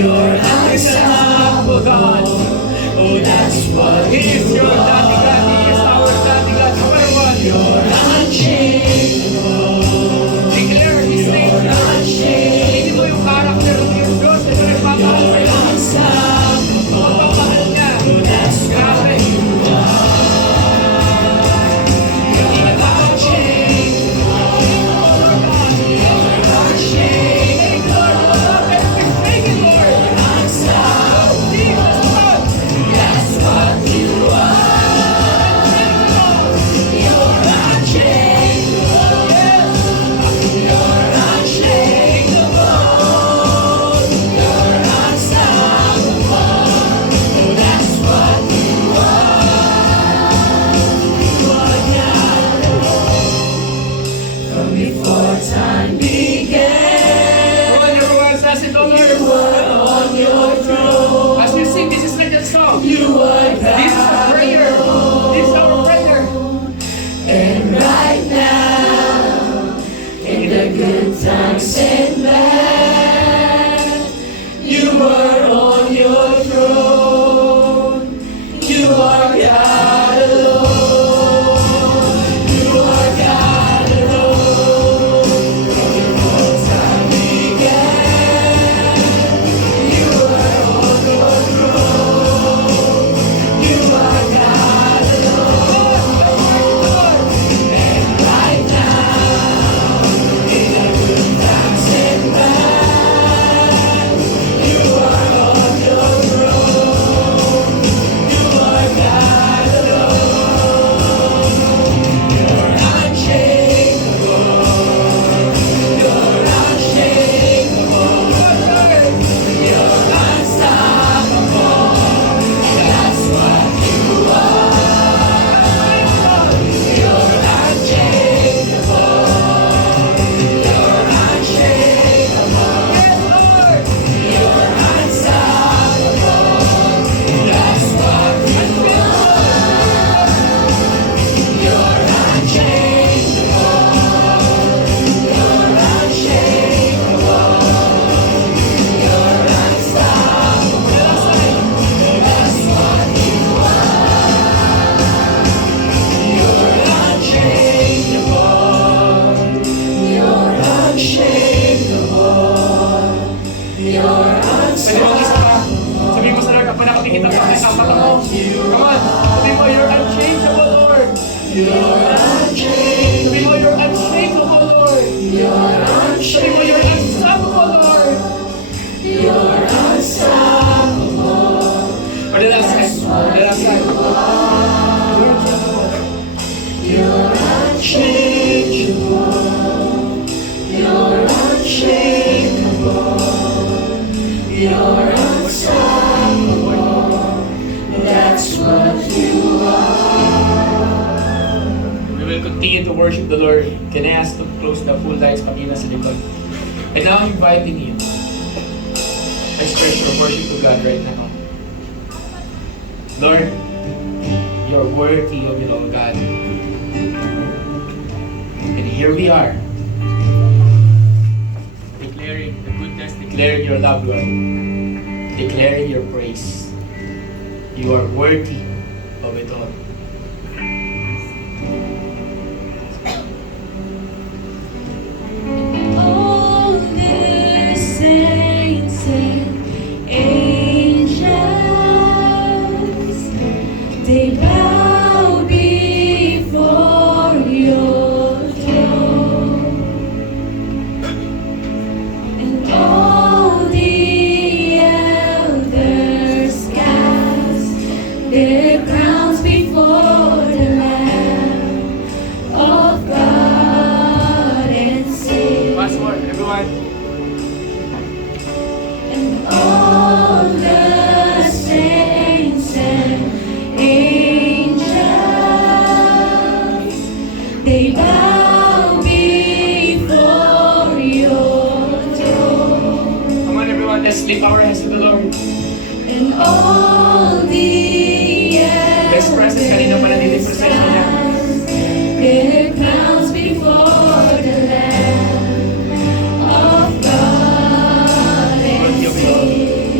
You're unstoppable, God. Oh, that's what He is your daddy God. He is our daddy God. No matter what. You're unchangeable. Declare His name. You're unchangeable. Hindi mo yung character ng Diyos. Ito yung pagmamahal sa iyo. Pagmamahal niya. Grabe. As we sing, this is like a song. This is a prayer. This is our prayer. And right now, in the good times and bad, you are on your throne. You are God alone. You are God alone. From before time began, you are on your throne. You are God alone. And right now, in the good times and bad, you are on your throne. You are God alone. You're unshakable. You're unshakable. You're unstoppable. That's what you are. You're unchangeable. You're unshakable. You're unstoppable. That's what you are. You're unchangeable. You're unshakable. You're unstoppable. That's what you are. You're unchangeable. You're unshakable. You're Pwede mo isa pa. Sabihin mo sa Lord, ako nakapikit ang mga apat mo. Come on. Sabihin mo, you're unchangeable, Lord. You're unshakable. Sabihin mo, you're unshakable, Lord. You're Sabihin mo, you're unstoppable, Lord. You're unstoppable. Or the last time. The last time. You're unchangeable. You're unshakable. You're unstoppable. That's what you are. We will continue to worship the Lord. Can I ask to close the full lights kanina sa likod? And now I'm inviting you. Express your worship to God right now. Lord, you're worthy of it all, God. And here we are. Declaring the goodness, declaring your love, Lord. Declaring your praise. You are worthy of it all. All the saints and angels, they bow before your throne, and all the elders cast their crowns before the Lamb of God and sing. Last word, everyone. And all the saints and angels, they bow before your throne. Come on, everyone. Let's lift our hands to the Lord. And all the Best presence kanina pa nandito yung presensya niya. their crowns before the Lamb of God and Worthy of it all. sing.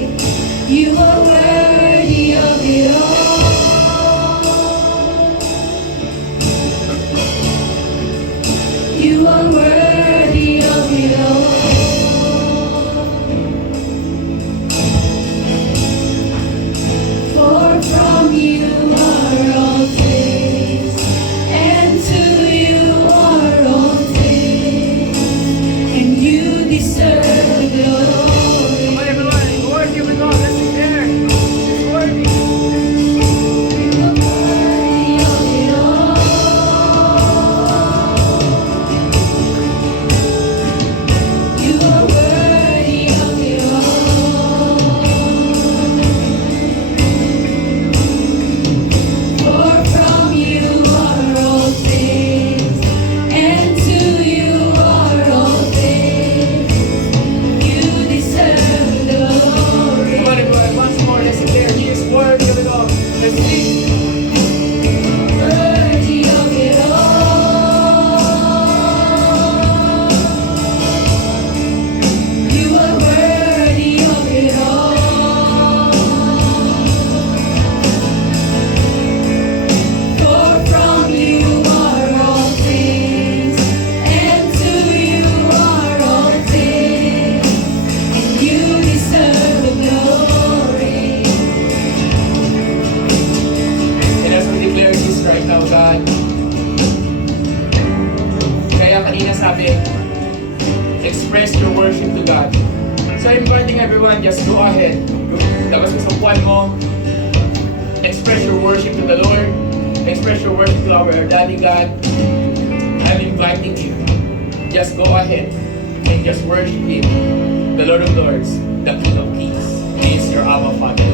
deserve the glory. Come on, everyone. It's worthy of it all. Let's declare. It's worthy. You are worthy of it all. You are worthy of it all. For from you are all things, and to you are all things. You deserve the glory. Come on, everyone. Once more, let's declare. He is worthy of it all. Let's sing. Worthy of it all. You are worthy of it all. For from you are all things, and to you are all things, and you deserve the glory. And as we declare this right now, God, kaya kanina sabi, express your worship to God. So I'm inviting everyone, just go ahead. Labas mo sa puwan mo. Express your worship to the Lord. Express your worship to our Daddy God. I'm inviting you. Just go ahead and just worship Him. The Lord of Lords, the King of Kings. He is your Abba Father.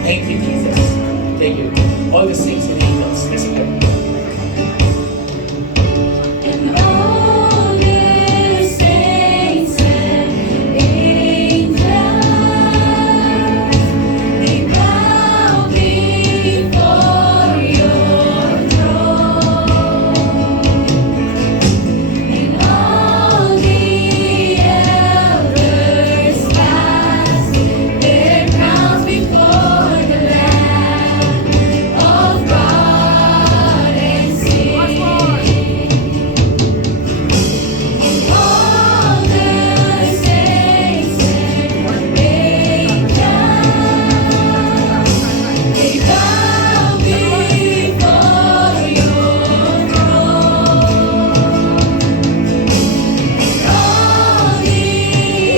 Thank you, Jesus. Thank you. All the saints and angels, let's pray. And all the saints and angels, they bow before your throne. And all the elders cast their crowns before the Lamb of God and sing. And all the saints and angels, they bow before your throne. And all the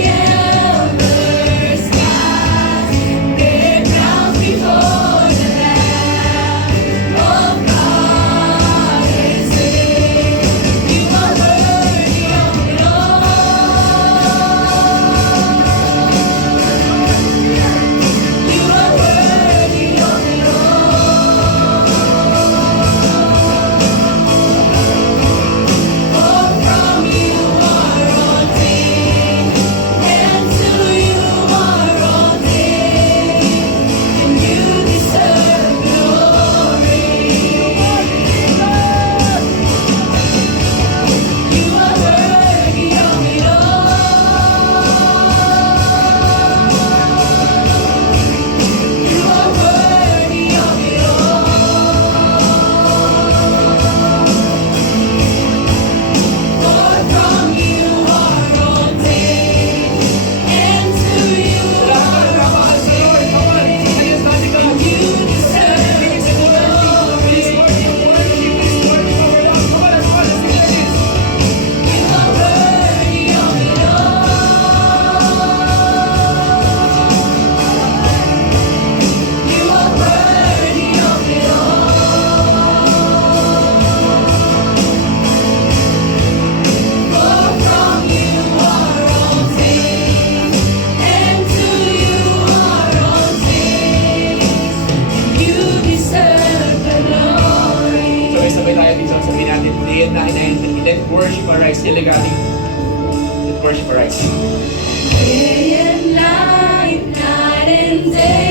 elders cast their crowns before the Lamb of God and sing, You are worthy of it all. You are worthy of it all. For from you are all things, and to you are all things, and you deserve glory. You are worthy of it all. You are worthy of it all. For from you are all things, and to you are all things, and you deserve glory. You are worthy of it all. You are worthy of it all. For from you are all things, and to you are all things, and you deserve the glory. Sabay-sabay tayo dito. Sabihin natin, day and night, let worship arise. Delegati. Let worship arise. Day and night, night and day.